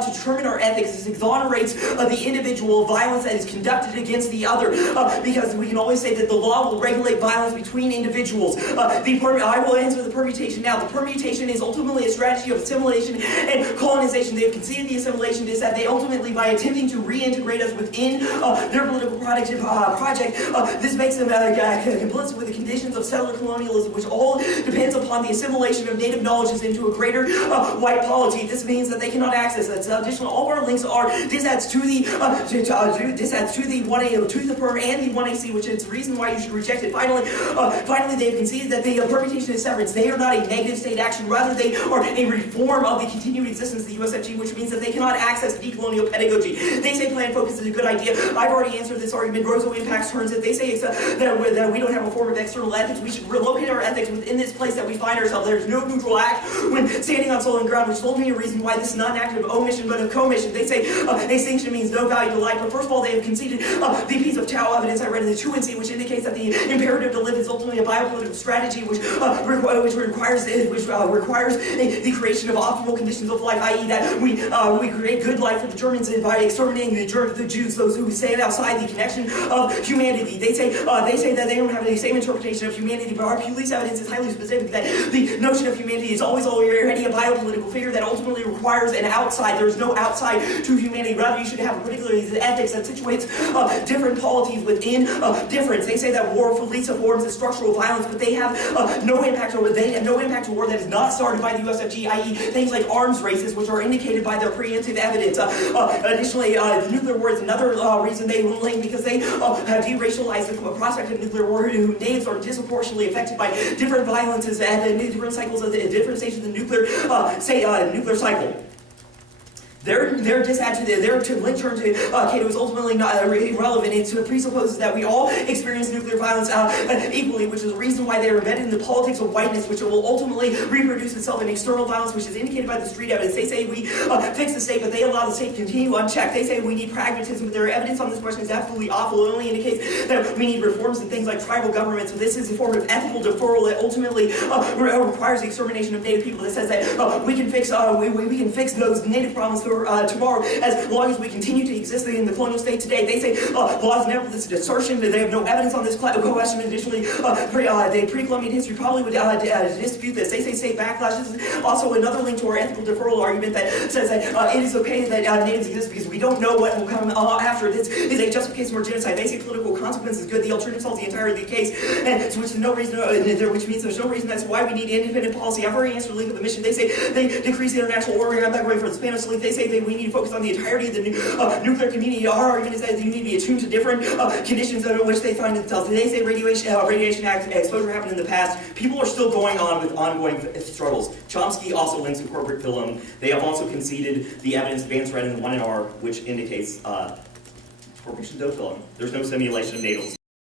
to determine our ethics, this exonerates the individual violence that is conducted against the other, because we can always say that the law will regulate violence between individuals. I will answer the permutation now. The permutation is ultimately a strategy of assimilation and colonization. They have conceded the assimilation is that they ultimately, by attempting to reintegrate us within their political project. This makes them complicit with the conditions of settler colonialism, which all depends upon the assimilation of native knowledges into a greater white polity. This means that they cannot access it. So additionally, all of our links are disadds to the disadds to the 1A to the perm and the 1AC, which is the reason why you should reject it. Finally, they've conceded that the permutation is severance. They are not a negative state action, rather they are a reform of the continued existence of the USFG, which means that they cannot access decolonial pedagogy. They say plan focus is a good idea. I've already answered this argument. Rosa impacts turns it. They say that we don't have a form of external ethics. We should relocate our ethics within this place that we find ourselves. There's no neutral act when standing on stolen ground, which is only a reason why this is not an act of omission but of commission. They say extinction means no value to life, but first of all, they have conceded the piece of Tao evidence I read in the truancy, which indicates that the imperative to live is ultimately a biopolitical strategy, which requires the creation of optimal conditions of life, i.e., that we create good life for the Germans by exterminating the Jews, those who stand outside the connection of humanity. They say that they don't have the same interpretation of humanity, but our police evidence is highly specific that the notion of humanity is always already a biopolitical figure that ultimately requires an outside. There's no outside to humanity. Rather, you should have particularly ethics that situates different polities within difference. They say that war leads to forms of structural violence, but they have no impact on war that is not started by the USFG, i.e., things like arms races, which are indicated by their preemptive evidence. Additionally, the nuclear war is another reason they will link, because they have deracialized the prospect of nuclear war, who natives are disproportionately affected by different violences at different cycles of the different stages of the nuclear cycle. Their link term to Cato is ultimately not irrelevant. It presupposes that we all experience nuclear violence equally, which is the reason why they are embedded in the politics of whiteness, which will ultimately reproduce itself in external violence, which is indicated by the street evidence. They say we fix the state, but they allow the state to continue unchecked. They say we need pragmatism, but their evidence on this question is absolutely awful. It only indicates that we need reforms in things like tribal government. So this is a form of ethical deferral that ultimately requires the extermination of native people. That says that we can fix those native problems tomorrow, as long as we continue to exist in the colonial state today. They say laws never this assertion that they have no evidence on this question. Additionally, the pre-Columbian history probably would dispute this. They say state backlash. This is also another link to our ethical deferral argument that says that it is okay that natives exist because we don't know what will come after. This is a justification for genocide. They say political consequence is good. The alternative solves the entirety of the case, and which means there's no reason. That's why we need independent policy. I've already answered the link of the mission. They say they decrease the international order. I'm not going for the Spanish link. They say we need to focus on the entirety of the nuclear community. Our argument is that you need to be attuned to different conditions under which they find themselves. They say radiation exposure happened in the past. People are still going on with ongoing struggles. Chomsky also links to corporate film. They have also conceded the evidence Vance read in the 1NR, which indicates corporations don't film. There's no simulation of natives.